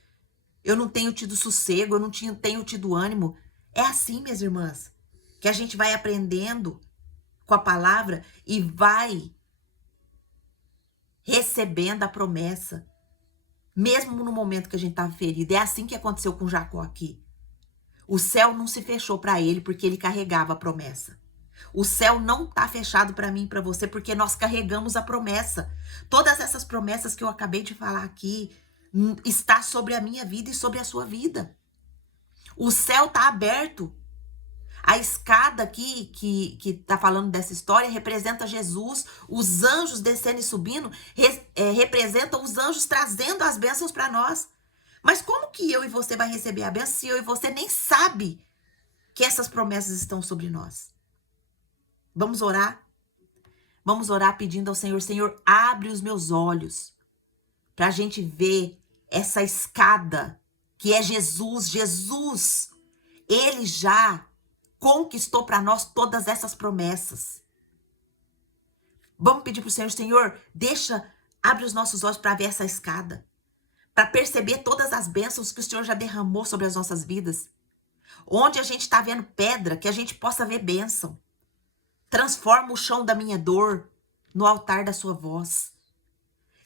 Eu não tenho tido sossego. Eu não tenho tido ânimo. É assim, minhas irmãs, que a gente vai aprendendo com a palavra e vai recebendo a promessa, mesmo no momento que a gente estava ferido. É assim que aconteceu com Jacó aqui. O céu não se fechou para ele porque ele carregava a promessa. O céu não está fechado para mim e para você porque nós carregamos a promessa. Todas essas promessas que eu acabei de falar aqui está sobre a minha vida e sobre a sua vida. O céu está aberto. A escada aqui que está falando dessa história representa Jesus. Os anjos descendo e subindo representam os anjos trazendo as bênçãos para nós. Mas como que eu e você vai receber a bênção se eu e você nem sabe que essas promessas estão sobre nós? Vamos orar? Vamos orar pedindo ao Senhor: Senhor, abre os meus olhos para a gente ver essa escada que é Jesus. Jesus, ele já conquistou para nós todas essas promessas. Vamos pedir para o Senhor: Senhor, abre os nossos olhos para ver essa escada, para perceber todas as bênçãos que o Senhor já derramou sobre as nossas vidas. Onde a gente está vendo pedra, que a gente possa ver bênção. Transforma o chão da minha dor no altar da sua voz.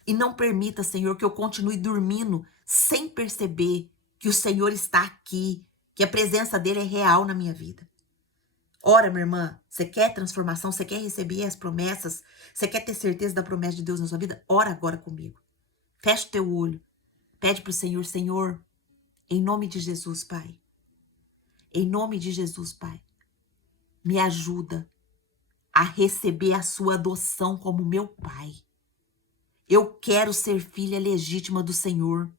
E não permita, Senhor, que eu continue dormindo sem perceber que o Senhor está aqui, que a presença dele é real na minha vida. Ora, minha irmã, você quer transformação? Você quer receber as promessas? Você quer ter certeza da promessa de Deus na sua vida? Ora agora comigo. Fecha o teu olho. Pede para o Senhor: Senhor, em nome de Jesus, Pai. Em nome de Jesus, Pai. Me ajuda a receber a sua adoção como meu pai. Eu quero ser filha legítima do Senhor,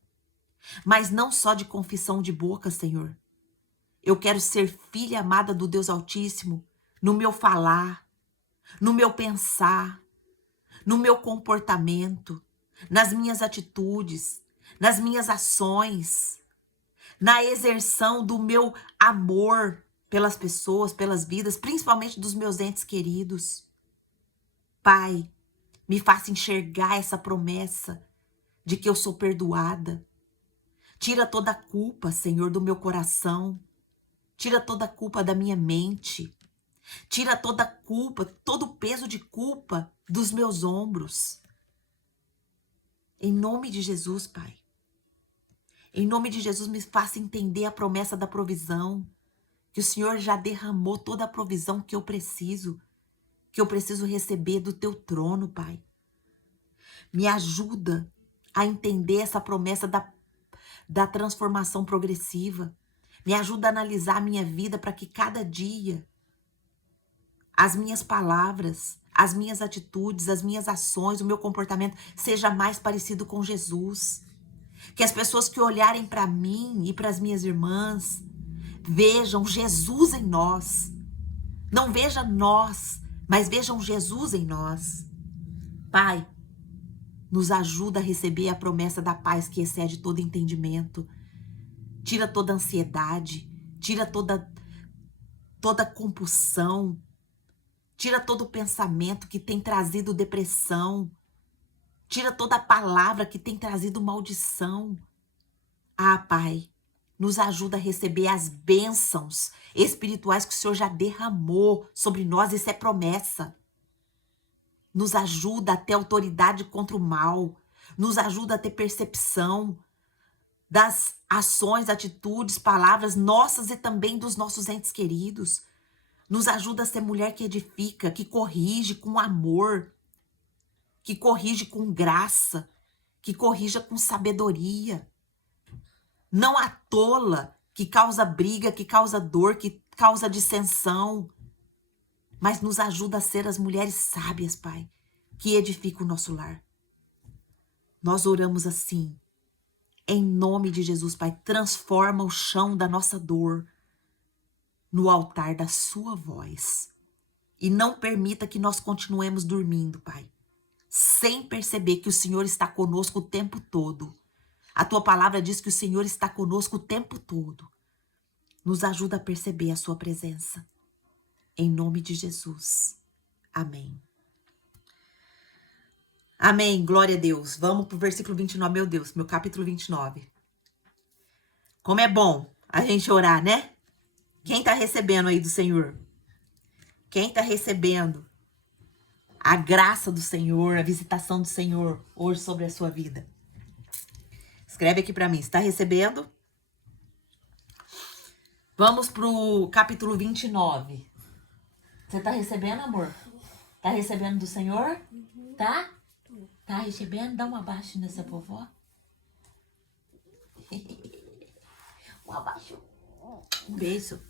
mas não só de confissão de boca, Senhor. Eu quero ser filha amada do Deus Altíssimo no meu falar, no meu pensar, no meu comportamento, nas minhas atitudes, nas minhas ações, na exerção do meu amor pelas pessoas, pelas vidas, principalmente dos meus entes queridos. Pai, me faça enxergar essa promessa de que eu sou perdoada. Tira toda a culpa, Senhor, do meu coração. Tira toda a culpa da minha mente. Tira toda a culpa, todo o peso de culpa dos meus ombros. Em nome de Jesus, Pai. Em nome de Jesus, me faça entender a promessa da provisão. Que o Senhor já derramou toda a provisão que eu preciso receber do teu trono, Pai. Me ajuda a entender essa promessa da transformação progressiva. Me ajuda a analisar a minha vida para que cada dia as minhas palavras, as minhas atitudes, as minhas ações, o meu comportamento seja mais parecido com Jesus. Que as pessoas que olharem para mim e para as minhas irmãs vejam Jesus em nós. Não vejam nós, mas vejam Jesus em nós. Pai, nos ajuda a receber a promessa da paz que excede todo entendimento. Tira toda ansiedade, tira toda compulsão, tira todo o pensamento que tem trazido depressão, tira toda a palavra que tem trazido maldição. Ah, Pai, nos ajuda a receber as bênçãos espirituais que o Senhor já derramou sobre nós. Isso é promessa. Nos ajuda a ter autoridade contra o mal. Nos ajuda a ter percepção das ações, atitudes, palavras nossas e também dos nossos entes queridos. Nos ajuda a ser mulher que edifica, que corrige com amor, que corrige com graça, que corrija com sabedoria. Não atola que causa briga, que causa dor, que causa dissensão. Mas nos ajuda a ser as mulheres sábias, Pai, que edificam o nosso lar. Nós oramos assim, em nome de Jesus, Pai. Transforma o chão da nossa dor no altar da sua voz. E não permita que nós continuemos dormindo, Pai, sem perceber que o Senhor está conosco o tempo todo. A tua palavra diz que o Senhor está conosco o tempo todo. Nos ajuda a perceber a sua presença. Em nome de Jesus. Amém. Amém. Glória a Deus. Vamos para o versículo 29. Meu Deus, meu capítulo 29. Como é bom a gente orar, né? Quem está recebendo aí do Senhor? Quem está recebendo a graça do Senhor, a visitação do Senhor hoje sobre a sua vida? Escreve aqui para mim. Está recebendo? Vamos para o capítulo 29. Você tá recebendo, amor? Tá recebendo do Senhor? Tá? Tá recebendo? Dá um abaixo nessa vovó. Um abaixo. Um beijo.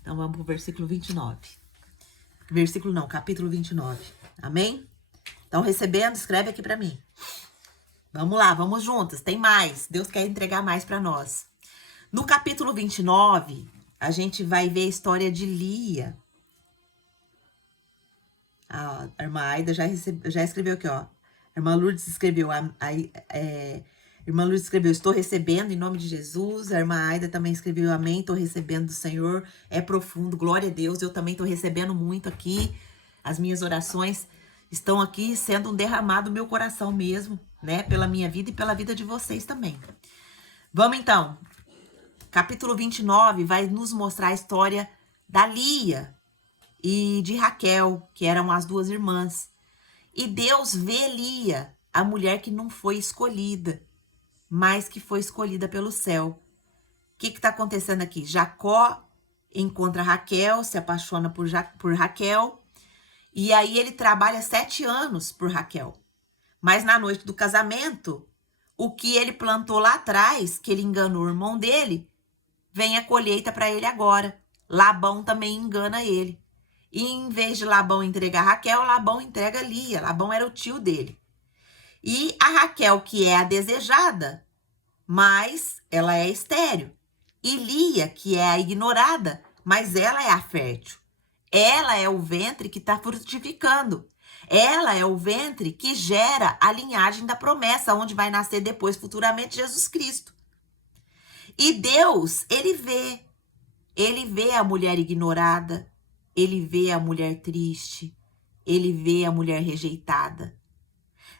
Então vamos pro versículo 29. Versículo não, capítulo 29. Amém? Estão recebendo? Escreve aqui pra mim. Vamos lá, vamos juntas. Tem mais. Deus quer entregar mais pra nós. No capítulo 29, a gente vai ver a história de Lia. A irmã Aida já escreveu aqui, ó. A irmã Lourdes escreveu, irmã Lourdes escreveu, estou recebendo em nome de Jesus. A irmã Aida também escreveu, amém, estou recebendo do Senhor. É profundo, glória a Deus. Eu também estou recebendo muito aqui. As minhas orações estão aqui sendo um derramado no meu coração mesmo, né? Pela minha vida e pela vida de vocês também. Vamos então. Capítulo 29 vai nos mostrar a história da Lia e de Raquel, que eram as duas irmãs. E Deus vê Lia, a mulher que não foi escolhida, mas que foi escolhida pelo céu. O que está acontecendo aqui? Jacó encontra Raquel, se apaixona por Raquel, e aí ele trabalha 7 anos por Raquel. Mas na noite do casamento, o que ele plantou lá atrás, que ele enganou o irmão dele, vem a colheita para ele agora. Labão também engana ele. E em vez de Labão entregar Raquel, Labão entrega Lia. Labão era o tio dele. E a Raquel, que é a desejada, mas ela é estéril. E Lia, que é a ignorada, mas ela é a fértil. Ela é o ventre que está frutificando. Ela é o ventre que gera a linhagem da promessa, onde vai nascer depois, futuramente, Jesus Cristo. E Deus, ele vê a mulher ignorada, ele vê a mulher triste, ele vê a mulher rejeitada.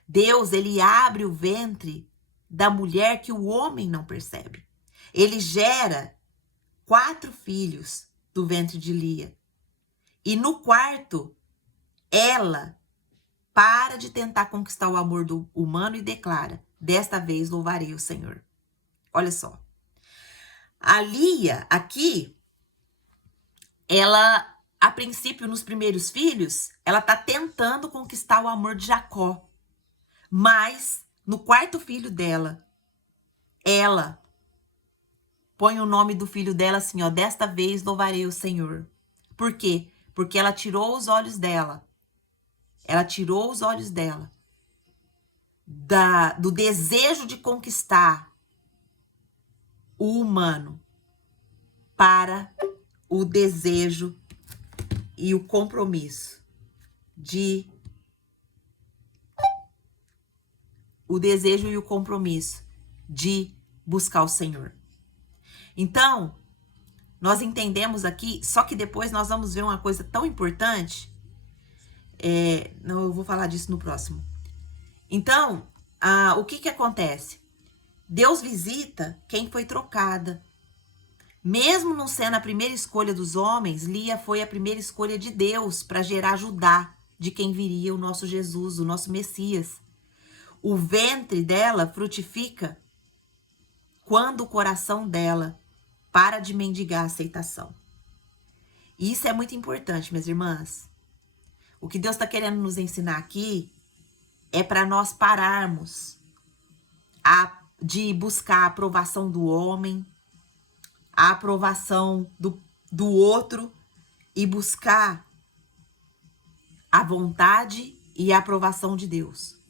Deus, ele abre o ventre da mulher que o homem não percebe. Ele gera 4 filhos do ventre de Lia. E no quarto, ela para de tentar conquistar o amor do humano e declara, desta vez louvarei o Senhor. Olha só. A Lia, aqui, ela, a princípio, nos primeiros filhos, ela tá tentando conquistar o amor de Jacó. Mas, no quarto filho dela, ela põe o nome do filho dela assim, ó, desta vez louvarei o Senhor. Por quê? Porque ela tirou os olhos dela. Ela tirou os olhos dela do desejo de conquistar o humano para o desejo e o compromisso de buscar o Senhor. Então, nós entendemos aqui, só que depois nós vamos ver uma coisa tão importante. Não, eu vou falar disso no próximo. Então, o que acontece? Deus visita quem foi trocada. Mesmo não sendo a primeira escolha dos homens, Lia foi a primeira escolha de Deus para gerar Judá, de quem viria o nosso Jesus, o nosso Messias. O ventre dela frutifica quando o coração dela para de mendigar a aceitação. E isso é muito importante, minhas irmãs. O que Deus está querendo nos ensinar aqui é para nós pararmos de buscar a aprovação do homem, a aprovação do outro e buscar a vontade e a aprovação de Deus.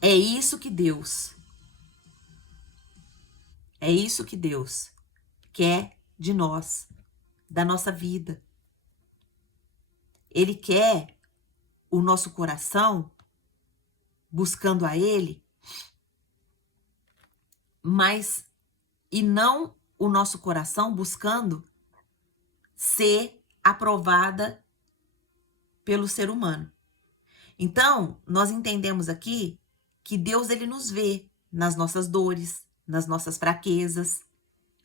É isso que Deus quer de nós, da nossa vida. Ele quer o nosso coração buscando a Ele, mas e não o nosso coração buscando ser aprovada pelo ser humano. Então, nós entendemos aqui que Deus, ele nos vê nas nossas dores, nas nossas fraquezas.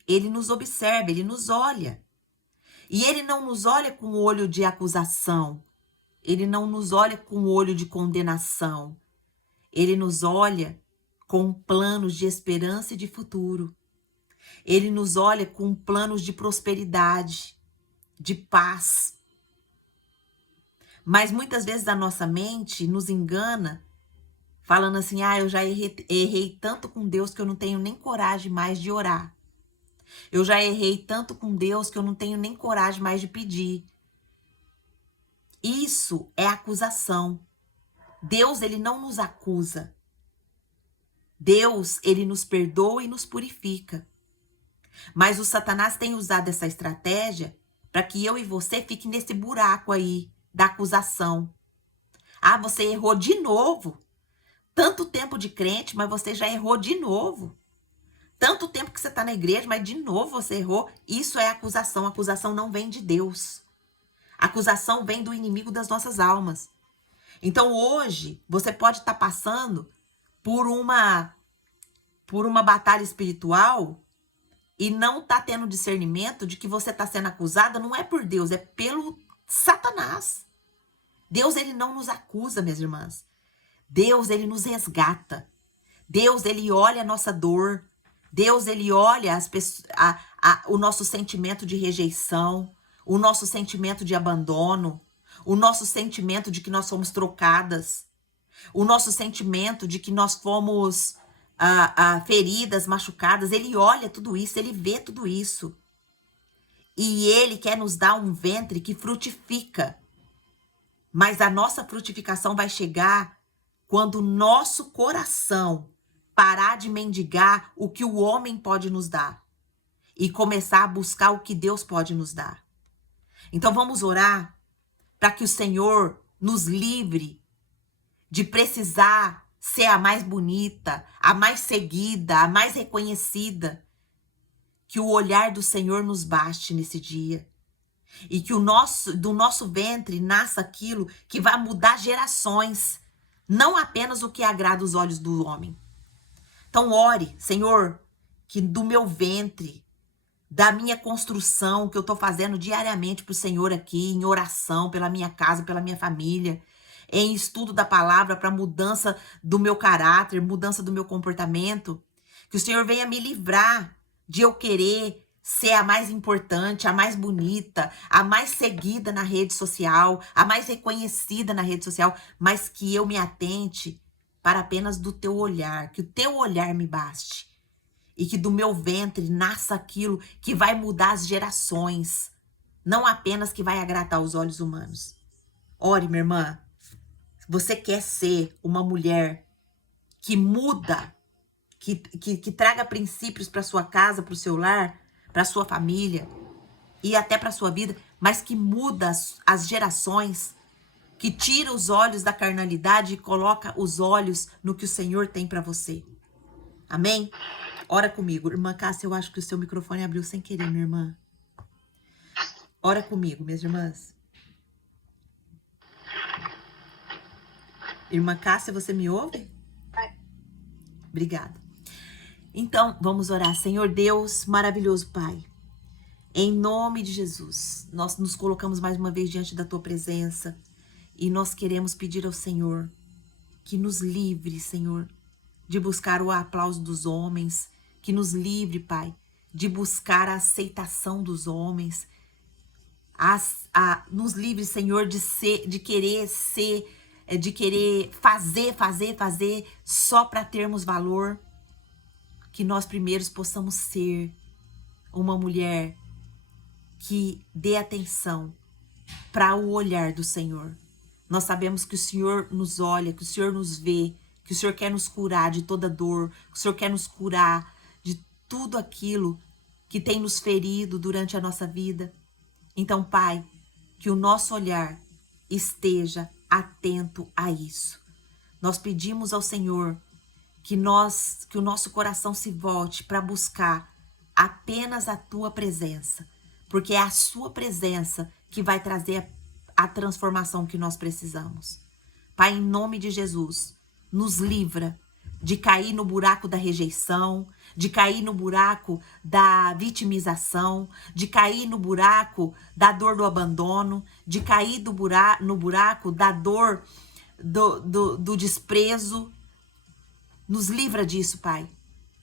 Ele nos observa, ele nos olha. E ele não nos olha com o olho de acusação. Ele não nos olha com o olho de condenação. Ele nos olha com planos de esperança e de futuro. Ele nos olha com planos de prosperidade, de paz. Mas muitas vezes a nossa mente nos engana, falando assim, eu já errei tanto com Deus que eu não tenho nem coragem mais de orar. Eu já errei tanto com Deus que eu não tenho nem coragem mais de pedir. Isso é acusação. Deus, ele não nos acusa. Deus, ele nos perdoa e nos purifica. Mas o Satanás tem usado essa estratégia para que eu e você fiquem nesse buraco aí da acusação. Você errou de novo. Tanto tempo de crente, mas você já errou de novo. Tanto tempo que você está na igreja, mas de novo você errou. Isso é acusação. A acusação não vem de Deus. A acusação vem do inimigo das nossas almas. Então hoje você pode estar passando por uma batalha espiritual e não está tendo discernimento de que você está sendo acusada, não é por Deus, é pelo Satanás. Deus, ele não nos acusa, minhas irmãs. Deus, ele nos resgata. Deus, ele olha a nossa dor. Deus, ele olha o nosso sentimento de rejeição, o nosso sentimento de abandono, o nosso sentimento de que nós fomos trocadas, o nosso sentimento de que nós fomos feridas, machucadas. Ele olha tudo isso, ele vê tudo isso. E ele quer nos dar um ventre que frutifica. Mas a nossa frutificação vai chegar quando o nosso coração parar de mendigar o que o homem pode nos dar e começar a buscar o que Deus pode nos dar. Então vamos orar para que o Senhor nos livre de precisar ser a mais bonita, a mais seguida, a mais reconhecida. Que o olhar do Senhor nos baste nesse dia. E que do nosso ventre nasça aquilo que vai mudar gerações. Não apenas o que agrada os olhos do homem. Então ore, Senhor, que do meu ventre, da minha construção que eu estou fazendo diariamente para o Senhor aqui, em oração, pela minha casa, pela minha família, em estudo da palavra para mudança do meu caráter, mudança do meu comportamento, que o Senhor venha me livrar de eu querer ser a mais importante, a mais bonita, a mais seguida na rede social, a mais reconhecida na rede social, mas que eu me atente para apenas do teu olhar, que o teu olhar me baste. E que do meu ventre nasça aquilo que vai mudar as gerações, não apenas que vai agradar os olhos humanos. Ore, minha irmã, você quer ser uma mulher que muda, que traga princípios para sua casa, para o seu lar, para sua família e até para sua vida, mas que muda as gerações, que tira os olhos da carnalidade e coloca os olhos no que o Senhor tem para você. Amém? Ora comigo. Irmã Cássia, eu acho que o seu microfone abriu sem querer, minha irmã. Ora comigo, minhas irmãs. Irmã Cássia, você me ouve? Obrigada. Então, vamos orar. Senhor Deus, maravilhoso Pai, em nome de Jesus, nós nos colocamos mais uma vez diante da Tua presença e nós queremos pedir ao Senhor que nos livre, Senhor, de buscar o aplauso dos homens, que nos livre, Pai, de buscar a aceitação dos homens, nos livre, Senhor, de querer ser, de querer fazer só para termos valor. que nós primeiros possamos ser uma mulher que dê atenção para o olhar do Senhor. Nós sabemos que o Senhor nos olha, que o Senhor nos vê, que o Senhor quer nos curar de toda dor, que o Senhor quer nos curar de tudo aquilo que tem nos ferido durante a nossa vida. Então, Pai, que o nosso olhar esteja atento a isso. Nós pedimos ao Senhor que o nosso coração se volte para buscar apenas a Tua presença, porque é a Sua presença que vai trazer a transformação que nós precisamos. Pai, em nome de Jesus, nos livra de cair no buraco da rejeição, de cair no buraco da vitimização, de cair no buraco da dor do abandono, de cair no buraco da dor do desprezo. Nos livra disso, Pai.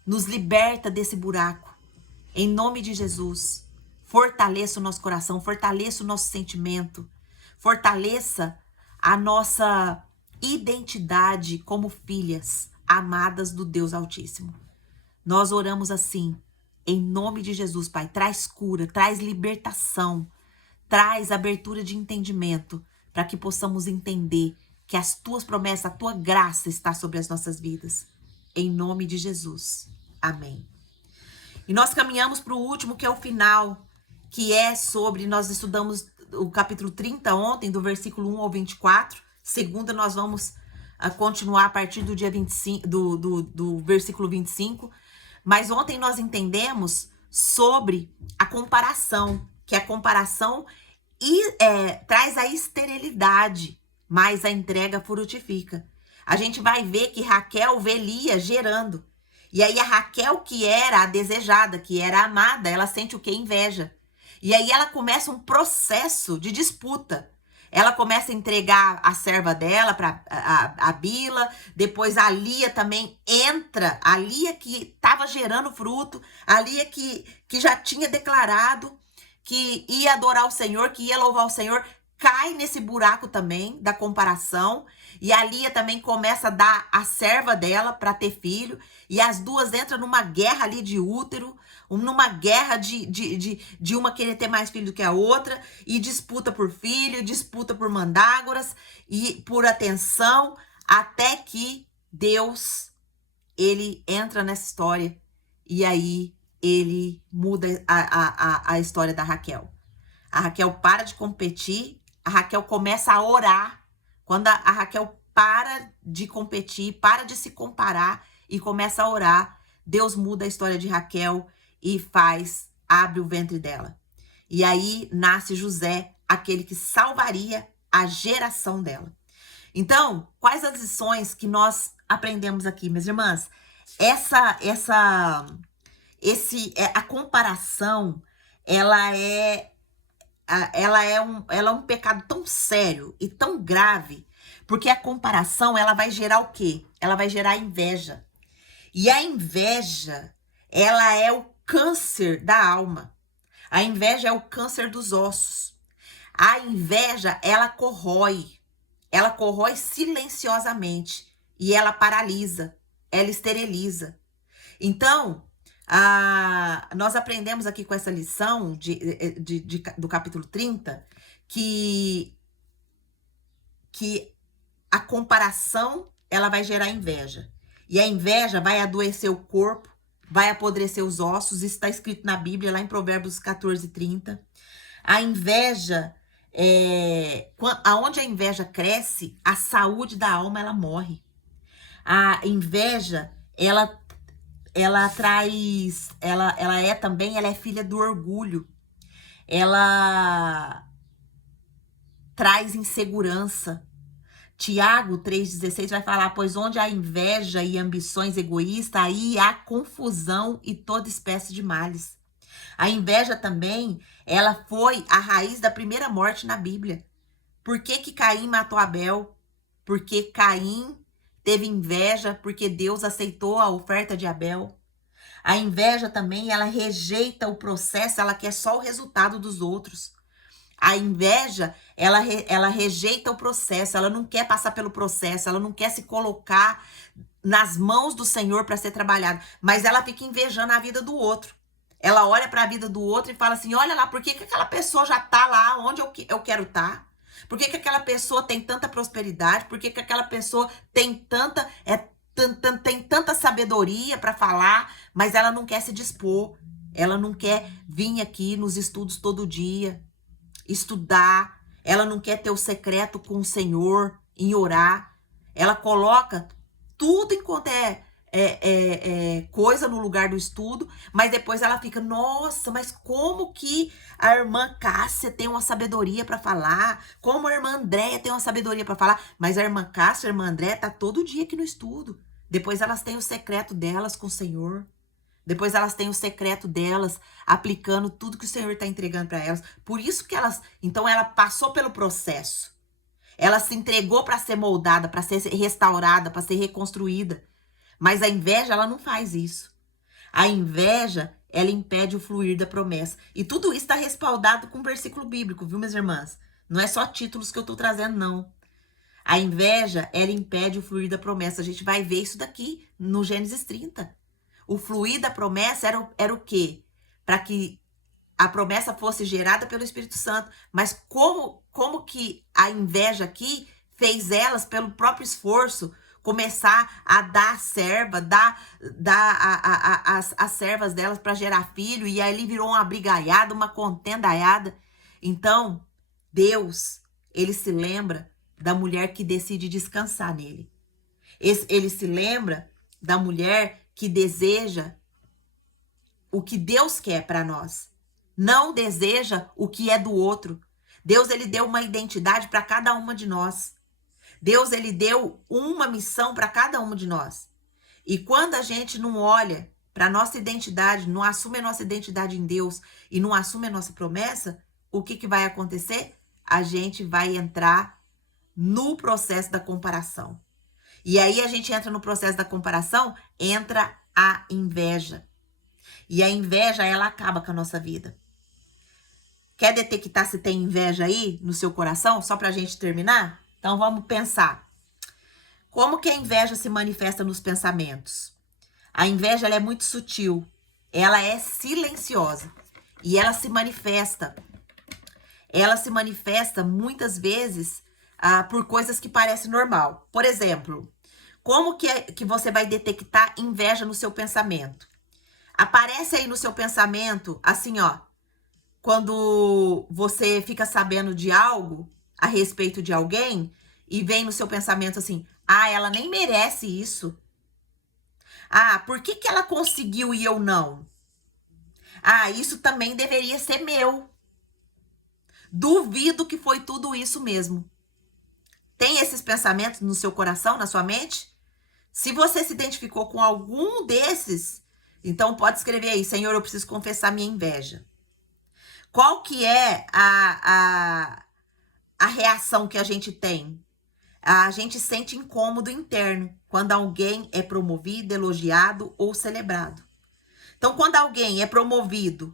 Nos liberta desse buraco. Em nome de Jesus, fortaleça o nosso coração, fortaleça o nosso sentimento, fortaleça a nossa identidade como filhas amadas do Deus Altíssimo. Nós oramos assim, em nome de Jesus, Pai. Traz cura, traz libertação, traz abertura de entendimento, para que possamos entender que as Tuas promessas, a Tua graça está sobre as nossas vidas. Em nome de Jesus. Amém. E nós caminhamos para o último, que é o final, que é sobre, nós estudamos o capítulo 30 ontem, do versículo 1 ao 24. Segunda, nós vamos continuar a partir do dia 25, do versículo 25. Mas ontem nós entendemos sobre a comparação, que a comparação traz a esterilidade, mas a entrega frutifica. A gente vai ver que Raquel vê Lia gerando. E aí a Raquel, que era a desejada, que era a amada, ela sente o quê? Inveja. E aí ela começa um processo de disputa. Ela começa a entregar a serva dela para a Bila, depois a Lia também entra, a Lia que estava gerando fruto, a Lia que já tinha declarado que ia adorar o Senhor, que ia louvar o Senhor, cai nesse buraco também da comparação, e a Lia também começa a dar a serva dela para ter filho, e as duas entram numa guerra ali de útero, numa guerra de uma querer ter mais filho do que a outra, e disputa por filho, disputa por mandágoras, e por atenção, até que Deus, ele entra nessa história, e aí ele muda a história da Raquel. A Raquel para de competir, a Raquel começa a orar. Quando a Raquel para de competir, para de se comparar e começa a orar, Deus muda a história de Raquel e abre o ventre dela. E aí nasce José, aquele que salvaria a geração dela. Então, quais as lições que nós aprendemos aqui, minhas irmãs? A comparação, ela é um pecado tão sério e tão grave, porque a comparação, ela vai gerar o quê? Ela vai gerar inveja. E a inveja, ela é o câncer da alma. A inveja é o câncer dos ossos. A inveja, ela corrói silenciosamente e ela paralisa, ela esteriliza. Então, nós aprendemos aqui com essa lição do capítulo 30 que a comparação, ela vai gerar inveja. E a inveja vai adoecer o corpo, vai apodrecer os ossos. Isso está escrito na Bíblia, lá em Provérbios 14:30. A inveja, aonde a inveja cresce, a saúde da alma, ela morre. A inveja, ela é filha do orgulho. Ela traz insegurança. Tiago 3,16 vai falar, pois onde há inveja e ambições egoístas, aí há confusão e toda espécie de males. A inveja também, ela foi a raiz da primeira morte na Bíblia. Por que Caim matou Abel? Porque Caim teve inveja, porque Deus aceitou a oferta de Abel. A inveja também, ela rejeita o processo, ela quer só o resultado dos outros. A inveja, ela rejeita o processo, ela não quer passar pelo processo, ela não quer se colocar nas mãos do Senhor para ser trabalhado, mas ela fica invejando a vida do outro. Ela olha para a vida do outro e fala assim, olha lá, por que aquela pessoa já tá lá onde eu quero estar? Por que aquela pessoa tem tanta prosperidade? Por que aquela pessoa tem tanta sabedoria para falar, mas ela não quer se dispor? Ela não quer vir aqui nos estudos todo dia, estudar. Ela não quer ter o secreto com o Senhor, em orar. Ela coloca tudo enquanto coisa no lugar do estudo, mas depois ela fica, nossa, mas como que a irmã Cássia tem uma sabedoria para falar? Como a irmã Andréia tem uma sabedoria para falar? Mas a irmã Cássia, a irmã Andréia tá todo dia aqui no estudo. Depois elas têm o secreto delas com o Senhor. Depois elas têm o secreto delas, aplicando tudo que o Senhor está entregando para elas. Por isso que então ela passou pelo processo. Ela se entregou para ser moldada, para ser restaurada, para ser reconstruída. Mas a inveja, ela não faz isso. A inveja, ela impede o fluir da promessa. E tudo isso está respaldado com um versículo bíblico, viu, minhas irmãs? Não é só títulos que eu estou trazendo, não. A inveja, ela impede o fluir da promessa. A gente vai ver isso daqui no Gênesis 30. O fluir da promessa era o quê? Para que a promessa fosse gerada pelo Espírito Santo. Mas como que a inveja aqui fez elas, pelo próprio esforço, começar a dar serva, dar as servas delas para gerar filho, e aí virou uma brigaiada, uma contendaiada. Então, Deus, ele se lembra da mulher que decide descansar nele. Ele se lembra da mulher que deseja o que Deus quer para nós. Não deseja o que é do outro. Deus, ele deu uma identidade para cada uma de nós. Deus, ele deu uma missão para cada uma de nós. E quando a gente não olha para nossa identidade, não assume a nossa identidade em Deus e não assume a nossa promessa, o que vai acontecer? A gente vai entrar no processo da comparação. E aí a gente entra no processo da comparação, entra a inveja. E a inveja, ela acaba com a nossa vida. Quer detectar se tem inveja aí no seu coração? Só pra gente terminar? Então vamos pensar. Como que a inveja se manifesta nos pensamentos? A inveja, ela é muito sutil. Ela é silenciosa. E ela se manifesta. Ela se manifesta muitas vezes por coisas que parecem normal. Por exemplo, como que você vai detectar inveja no seu pensamento? Aparece aí no seu pensamento, assim, ó, quando você fica sabendo de algo a respeito de alguém e vem no seu pensamento assim, ela nem merece isso. Por que ela conseguiu e eu não? Isso também deveria ser meu. Duvido que foi tudo isso mesmo. Tem esses pensamentos no seu coração, na sua mente? Se você se identificou com algum desses, então pode escrever aí, Senhor, eu preciso confessar minha inveja. Qual que é a reação que a gente tem? A gente sente incômodo interno quando alguém é promovido, elogiado ou celebrado. Então, quando alguém é promovido,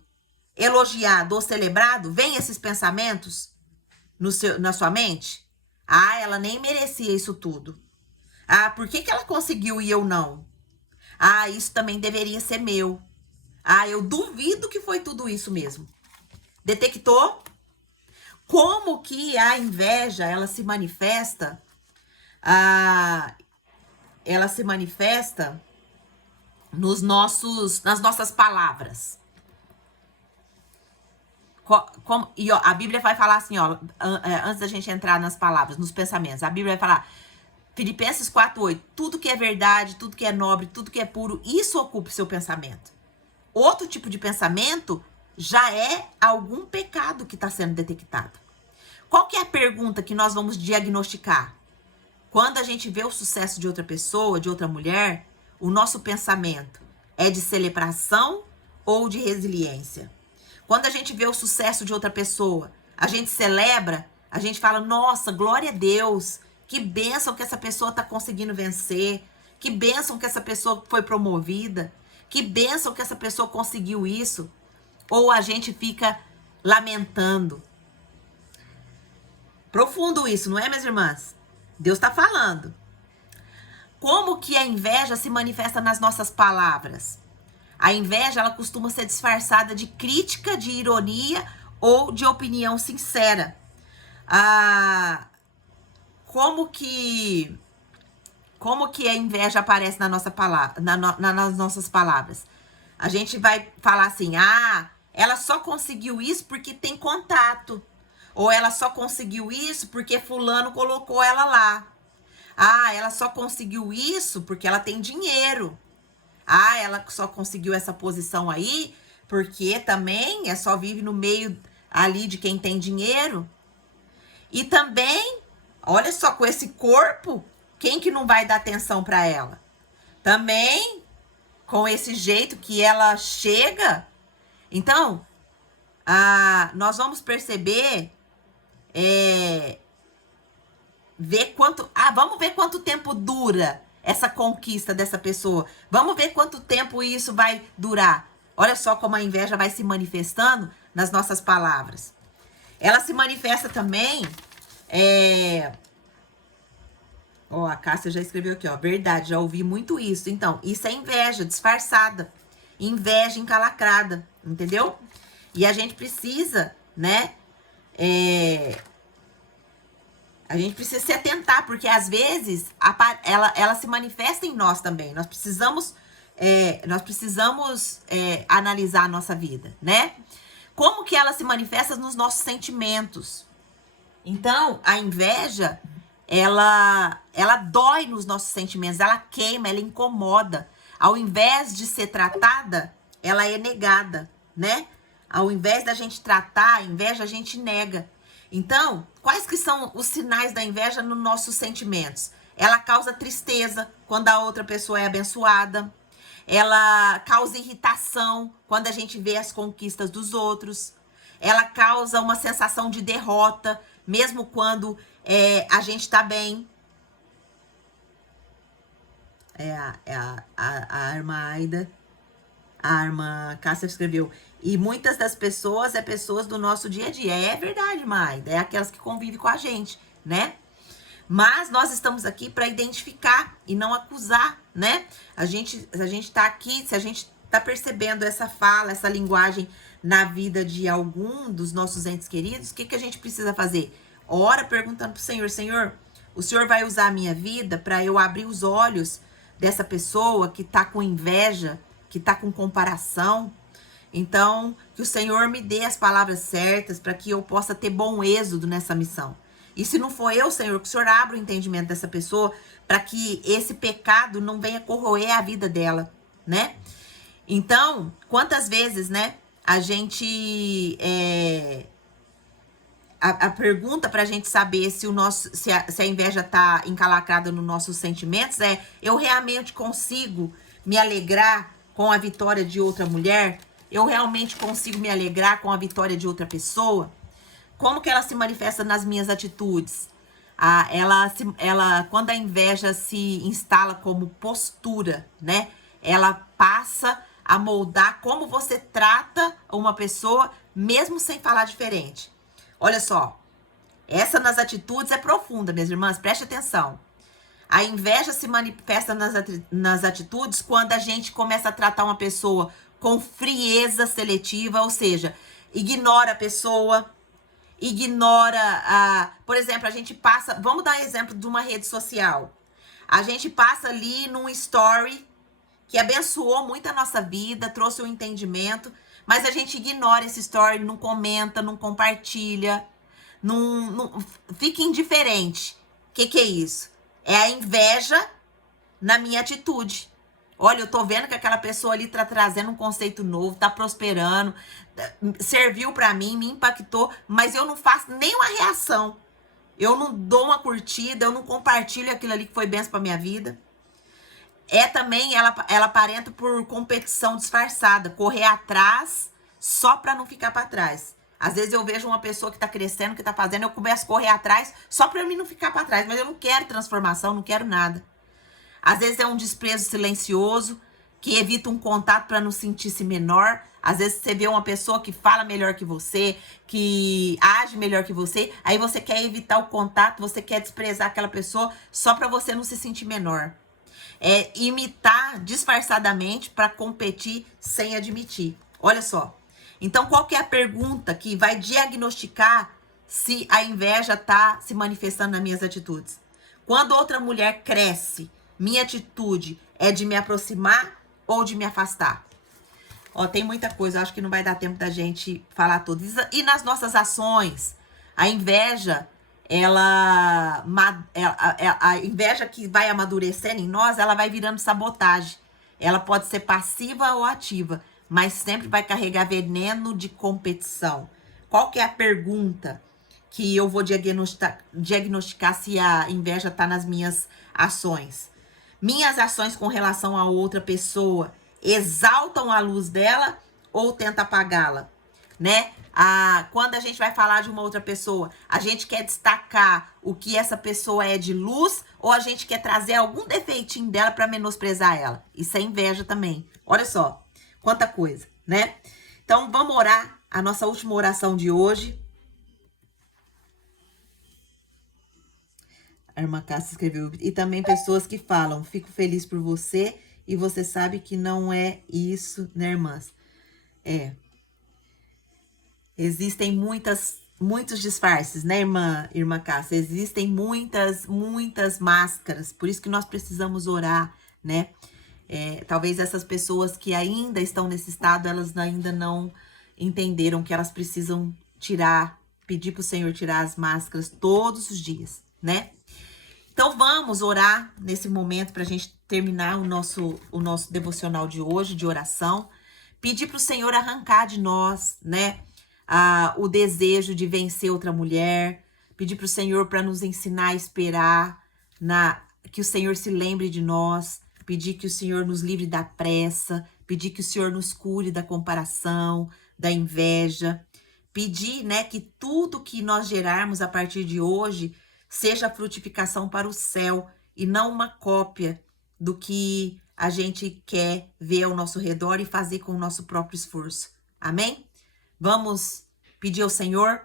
elogiado ou celebrado, vem esses pensamentos na sua mente? Ela nem merecia isso tudo. Por que ela conseguiu e eu não? Isso também deveria ser meu. Eu duvido que foi tudo isso mesmo. Detectou? Como que a inveja, ela se manifesta? Ela se manifesta nas nossas palavras. A Bíblia vai falar assim, ó, antes da gente entrar nas palavras, nos pensamentos, a Bíblia vai falar, Filipenses 4:8, tudo que é verdade, tudo que é nobre, tudo que é puro, isso ocupa o seu pensamento. Outro tipo de pensamento já é algum pecado que está sendo detectado. Qual que é a pergunta que nós vamos diagnosticar? Quando a gente vê o sucesso de outra pessoa, de outra mulher, o nosso pensamento é de celebração ou de resiliência? Quando a gente vê o sucesso de outra pessoa, a gente celebra, a gente fala, nossa, glória a Deus, que bênção que essa pessoa está conseguindo vencer, que bênção que essa pessoa foi promovida, que bênção que essa pessoa conseguiu isso. Ou a gente fica lamentando. Profundo isso, não é, minhas irmãs? Deus está falando. Como que a inveja se manifesta nas nossas palavras? A inveja, ela costuma ser disfarçada de crítica, de ironia ou de opinião sincera. Como que a inveja aparece na nossa palavra, nas nossas palavras? A gente vai falar assim, ela só conseguiu isso porque tem contato. Ou ela só conseguiu isso porque fulano colocou ela lá. Ela só conseguiu isso porque ela tem dinheiro. Ela só conseguiu essa posição aí porque também só vive no meio ali de quem tem dinheiro. E também, olha só, com esse corpo, quem que não vai dar atenção para ela? Também, com esse jeito que ela chega. Então, nós vamos perceber, vamos ver quanto tempo dura essa conquista dessa pessoa. Vamos ver quanto tempo isso vai durar. Olha só como a inveja vai se manifestando nas nossas palavras. Ela se manifesta também... a Cássia já escreveu aqui, verdade, já ouvi muito isso. Então, isso é inveja disfarçada, inveja encalacrada, entendeu? E a gente precisa, né, a gente precisa se atentar, porque às vezes ela se manifesta em nós também. Nós precisamos analisar a nossa vida, né? Como que ela se manifesta nos nossos sentimentos? Então, a inveja, ela dói nos nossos sentimentos, ela queima, ela incomoda. Ao invés de ser tratada, ela é negada, né? Ao invés da gente tratar a inveja, a gente nega. Então, quais que são os sinais da inveja nos nossos sentimentos? Ela causa tristeza quando a outra pessoa é abençoada. Ela causa irritação quando a gente vê as conquistas dos outros. Ela causa uma sensação de derrota, mesmo quando a gente tá bem. A irmã Aida, a irmã Cássia escreveu. E muitas das pessoas pessoas do nosso dia a dia. É verdade, irmã Aida. É aquelas que convivem com a gente, né? Mas nós estamos aqui para identificar e não acusar, né? A gente tá aqui, se a gente tá percebendo essa fala, essa linguagem na vida de algum dos nossos entes queridos, o que a gente precisa fazer? Ora perguntando pro Senhor, Senhor, o Senhor vai usar a minha vida para eu abrir os olhos dessa pessoa que tá com inveja, que tá com comparação. Então, que o Senhor me dê as palavras certas para que eu possa ter bom êxodo nessa missão. E se não for eu, Senhor, que o Senhor abra o entendimento dessa pessoa para que esse pecado não venha corroer a vida dela, né? Então, quantas vezes, né, a gente... A pergunta para a gente saber se a inveja tá encalacrada nos nossos sentimentos eu realmente consigo me alegrar com a vitória de outra mulher? Eu realmente consigo me alegrar com a vitória de outra pessoa? Como que ela se manifesta nas minhas atitudes? Quando a inveja se instala como postura, né? Ela passa a moldar como você trata uma pessoa, mesmo sem falar diferente. Olha só, essa nas atitudes é profunda, minhas irmãs, preste atenção. A inveja se manifesta nas atitudes quando a gente começa a tratar uma pessoa com frieza seletiva, ou seja, ignora a pessoa, por exemplo, a gente passa, vamos dar exemplo de uma rede social. A gente passa ali num story que abençoou muito a nossa vida, trouxe um entendimento, mas a gente ignora esse story, não comenta, não compartilha, não fica indiferente. O que é isso? É a inveja na minha atitude. Olha, eu tô vendo que aquela pessoa ali tá trazendo um conceito novo, tá prosperando, serviu pra mim, me impactou, mas eu não faço nenhuma reação. Eu não dou uma curtida, eu não compartilho aquilo ali que foi bênção pra minha vida. Também, ela aparenta por competição disfarçada, correr atrás só pra não ficar pra trás. Às vezes eu vejo uma pessoa que tá crescendo, que tá fazendo, eu começo a correr atrás só pra mim não ficar pra trás, mas eu não quero transformação, não quero nada. Às vezes é um desprezo silencioso, que evita um contato para não sentir-se menor. Às vezes você vê uma pessoa que fala melhor que você, que age melhor que você, aí você quer evitar o contato, você quer desprezar aquela pessoa só para você não se sentir menor. É imitar disfarçadamente para competir sem admitir. Olha só. Então, qual que é a pergunta que vai diagnosticar se a inveja está se manifestando nas minhas atitudes? Quando outra mulher cresce, minha atitude é de me aproximar ou de me afastar? Ó, tem muita coisa, acho que não vai dar tempo da gente falar tudo. E nas nossas ações, a inveja, a inveja que vai amadurecendo em nós, ela vai virando sabotagem. Ela pode ser passiva ou ativa, mas sempre vai carregar veneno de competição. Qual que é a pergunta que eu vou diagnosticar se a inveja está nas minhas ações? Minhas ações com relação a outra pessoa exaltam a luz dela ou tenta apagá-la, né? Quando a gente vai falar de uma outra pessoa, a gente quer destacar o que essa pessoa é de luz ou a gente quer trazer algum defeitinho dela para menosprezar ela? Isso é inveja também. Olha só, quanta coisa, né? Então, vamos orar a nossa última oração de hoje. A irmã Cássia escreveu. E também pessoas que falam, fico feliz por você e você sabe que não é isso, né, irmãs? Existem muitos disfarces, né, irmã Cássia? Existem muitas máscaras. Por isso que nós precisamos orar, né? Talvez essas pessoas que ainda estão nesse estado, elas ainda não entenderam que elas precisam pedir para o Senhor tirar as máscaras todos os dias, né? Então vamos orar nesse momento para a gente terminar o nosso devocional de hoje, de oração. Pedir para o Senhor arrancar de nós, né? O desejo de vencer outra mulher. Pedir para o Senhor para nos ensinar a esperar, que o Senhor se lembre de nós. Pedir que o Senhor nos livre da pressa. Pedir que o Senhor nos cure da comparação, da inveja. Pedir, né, que tudo que nós gerarmos a partir de hoje seja frutificação para o céu e não uma cópia do que a gente quer ver ao nosso redor e fazer com o nosso próprio esforço. Amém? Vamos pedir ao Senhor,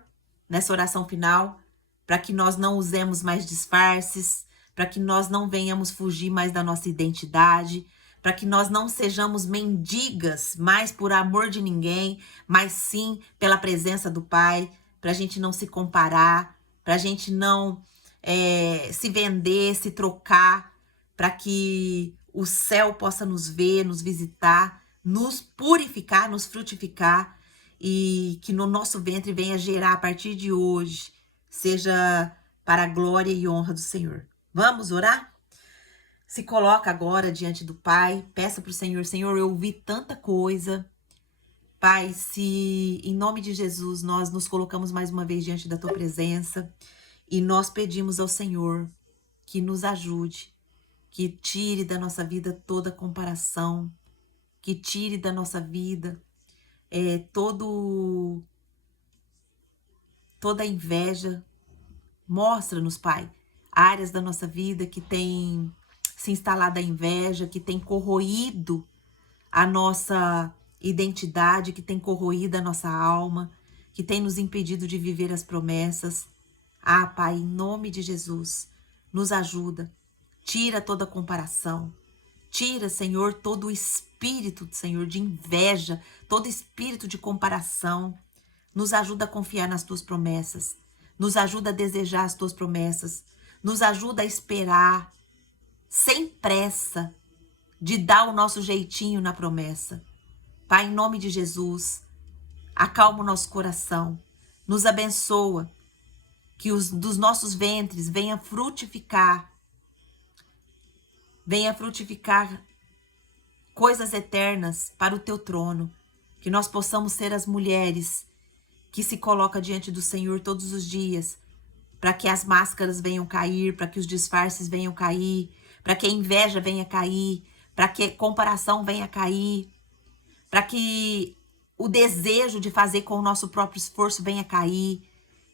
nessa oração final, para que nós não usemos mais disfarces, para que nós não venhamos fugir mais da nossa identidade, para que nós não sejamos mendigas mais por amor de ninguém, mas sim pela presença do Pai, para a gente não se comparar, para a gente não se vender, se trocar, para que o céu possa nos ver, nos visitar, nos purificar, nos frutificar e que no nosso ventre venha gerar a partir de hoje, seja para a glória e honra do Senhor. Vamos orar? Se coloca agora diante do Pai, peça para o Senhor, Senhor, eu ouvi tanta coisa. Pai, se em nome de Jesus nós nos colocamos mais uma vez diante da Tua presença e nós pedimos ao Senhor que nos ajude, que tire da nossa vida toda comparação, que tire da nossa vida toda inveja. Mostra-nos, Pai, áreas da nossa vida que tem se instalado a inveja, que tem corroído a nossa identidade, que tem corroído a nossa alma, que tem nos impedido de viver as promessas. Pai, em nome de Jesus, nos ajuda. Tira toda comparação. Tira, Senhor, todo o espírito, Senhor, de inveja, todo espírito de comparação. Nos ajuda a confiar nas Tuas promessas. Nos ajuda a desejar as Tuas promessas. Nos ajuda a esperar, sem pressa, de dar o nosso jeitinho na promessa. Pai, em nome de Jesus, acalma o nosso coração. Nos abençoa. Que dos nossos ventres venha frutificar coisas eternas para o Teu trono. Que nós possamos ser as mulheres que se colocam diante do Senhor todos os dias, para que as máscaras venham cair, para que os disfarces venham cair, para que a inveja venha cair, para que a comparação venha cair, para que o desejo de fazer com o nosso próprio esforço venha cair,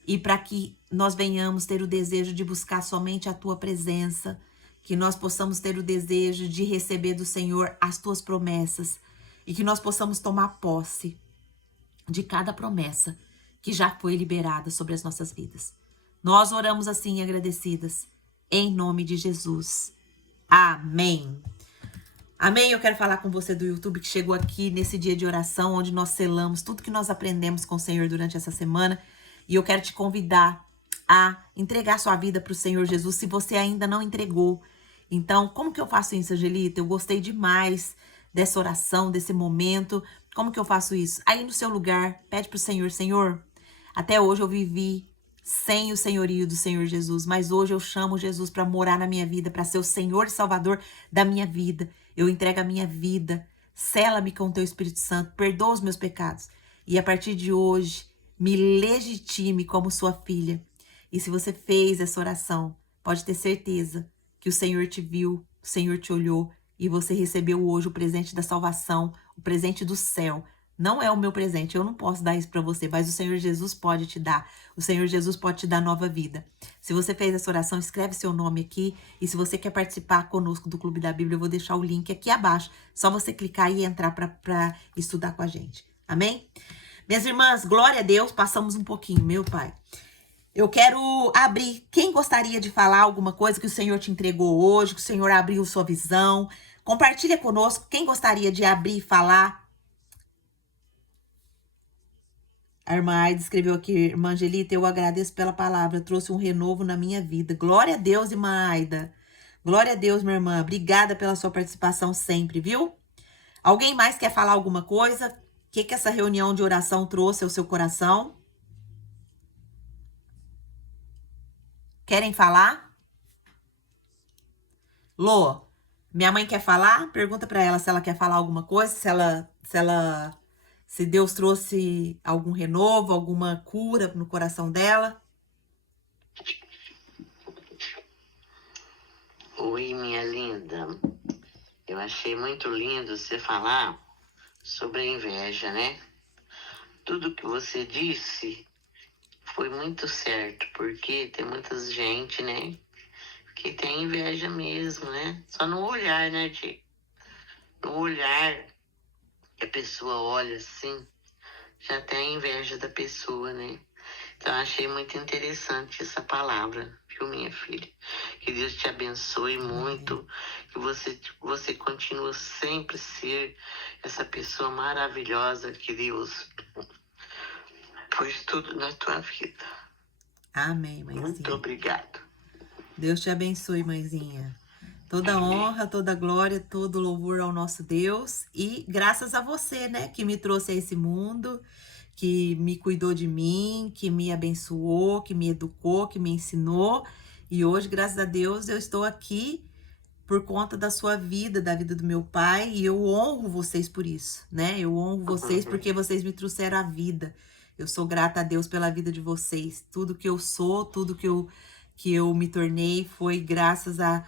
e para que nós venhamos ter o desejo de buscar somente a Tua presença, que nós possamos ter o desejo de receber do Senhor as Tuas promessas e que nós possamos tomar posse de cada promessa que já foi liberada sobre as nossas vidas. Nós oramos assim agradecidas, em nome de Jesus. Amém. Amém. Eu quero falar com você do YouTube que chegou aqui nesse dia de oração, onde nós selamos tudo que nós aprendemos com o Senhor durante essa semana. E eu quero te convidar a entregar sua vida para o Senhor Jesus, se você ainda não entregou. Então, como que eu faço isso, Angelita? Eu gostei demais dessa oração, desse momento. Como que eu faço isso? Aí no seu lugar, pede para o Senhor, Senhor, até hoje eu vivi sem o senhorio do Senhor Jesus, mas hoje eu chamo Jesus para morar na minha vida, para ser o Senhor e Salvador da minha vida. Eu entrego a minha vida, sela-me com o teu Espírito Santo, perdoa os meus pecados. E a partir de hoje, me legitime como sua filha. E se você fez essa oração, pode ter certeza que o Senhor te viu, o Senhor te olhou e você recebeu hoje o presente da salvação, o presente do céu. Não é o meu presente, eu não posso dar isso para você, mas o Senhor Jesus pode te dar. O Senhor Jesus pode te dar nova vida. Se você fez essa oração, escreve seu nome aqui. E se você quer participar conosco do Clube da Bíblia, eu vou deixar o link aqui abaixo. Só você clicar e entrar para estudar com a gente. Amém? Minhas irmãs, glória a Deus, passamos um pouquinho, meu Pai. Eu quero abrir. Quem gostaria de falar alguma coisa que o Senhor te entregou hoje, que o Senhor abriu sua visão? Compartilha conosco. Quem gostaria de abrir e falar? A irmã Aida escreveu aqui, irmã Angelita, eu agradeço pela palavra, trouxe um renovo na minha vida. Glória a Deus, irmã Aida. Glória a Deus, minha irmã. Obrigada pela sua participação sempre, viu? Alguém mais quer falar alguma coisa? O que essa reunião de oração trouxe ao seu coração? Querem falar? Lô, minha mãe quer falar? Pergunta para ela se ela quer falar alguma coisa, se Deus trouxe algum renovo, alguma cura no coração dela. Oi, minha linda. Eu achei muito lindo você falar sobre a inveja, né? Tudo que você disse foi muito certo, porque tem muita gente, né, que tem inveja mesmo, né? Só no olhar, né, Di? No olhar, a pessoa olha assim, já tem inveja da pessoa, né? Então, achei muito interessante essa palavra, viu, minha filha? Que Deus te abençoe muito, que você continue sempre ser essa pessoa maravilhosa que Deus pôs tudo na tua vida. Amém, mãezinha. Muito obrigado. Deus te abençoe, mãezinha. Toda honra, toda glória, todo louvor ao nosso Deus. E graças a você, né, que me trouxe a esse mundo, que me cuidou de mim, que me abençoou, que me educou, que me ensinou. E hoje, graças a Deus, eu estou aqui por conta da sua vida, da vida do meu pai. E eu honro vocês por isso, né? Eu honro vocês porque vocês me trouxeram a vida. Eu sou grata a Deus pela vida de vocês. Tudo que eu sou, tudo que eu me tornei foi graças a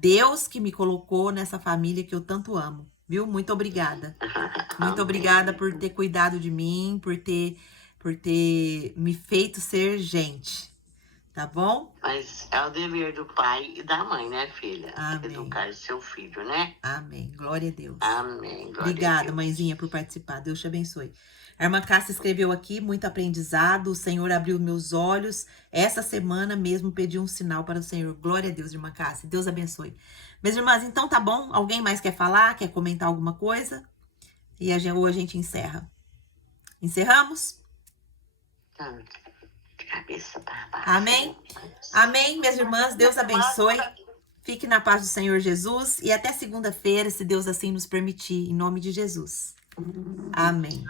Deus que me colocou nessa família que eu tanto amo, viu? Muito obrigada. Muito obrigada por ter cuidado de mim, por ter me feito ser gente, tá bom? Mas é o dever do pai e da mãe, né, filha? Amém. Educar seu filho, né? Amém. Glória a Deus. Amém. Glória Obrigada, a Deus. mãezinha, por participar. Deus te abençoe. A irmã Cássia escreveu aqui, muito aprendizado, o Senhor abriu meus olhos. Essa semana mesmo pedi um sinal para o Senhor. Glória a Deus, irmã Cássia. Deus abençoe. Minhas irmãs, então tá bom? Alguém mais quer falar, quer comentar alguma coisa? E ou a gente encerra. Encerramos? De cabeça para baixo. Amém? Amém, minhas irmãs. Deus abençoe. Fique na paz do Senhor Jesus. E até segunda-feira, se Deus assim nos permitir. Em nome de Jesus. Amém.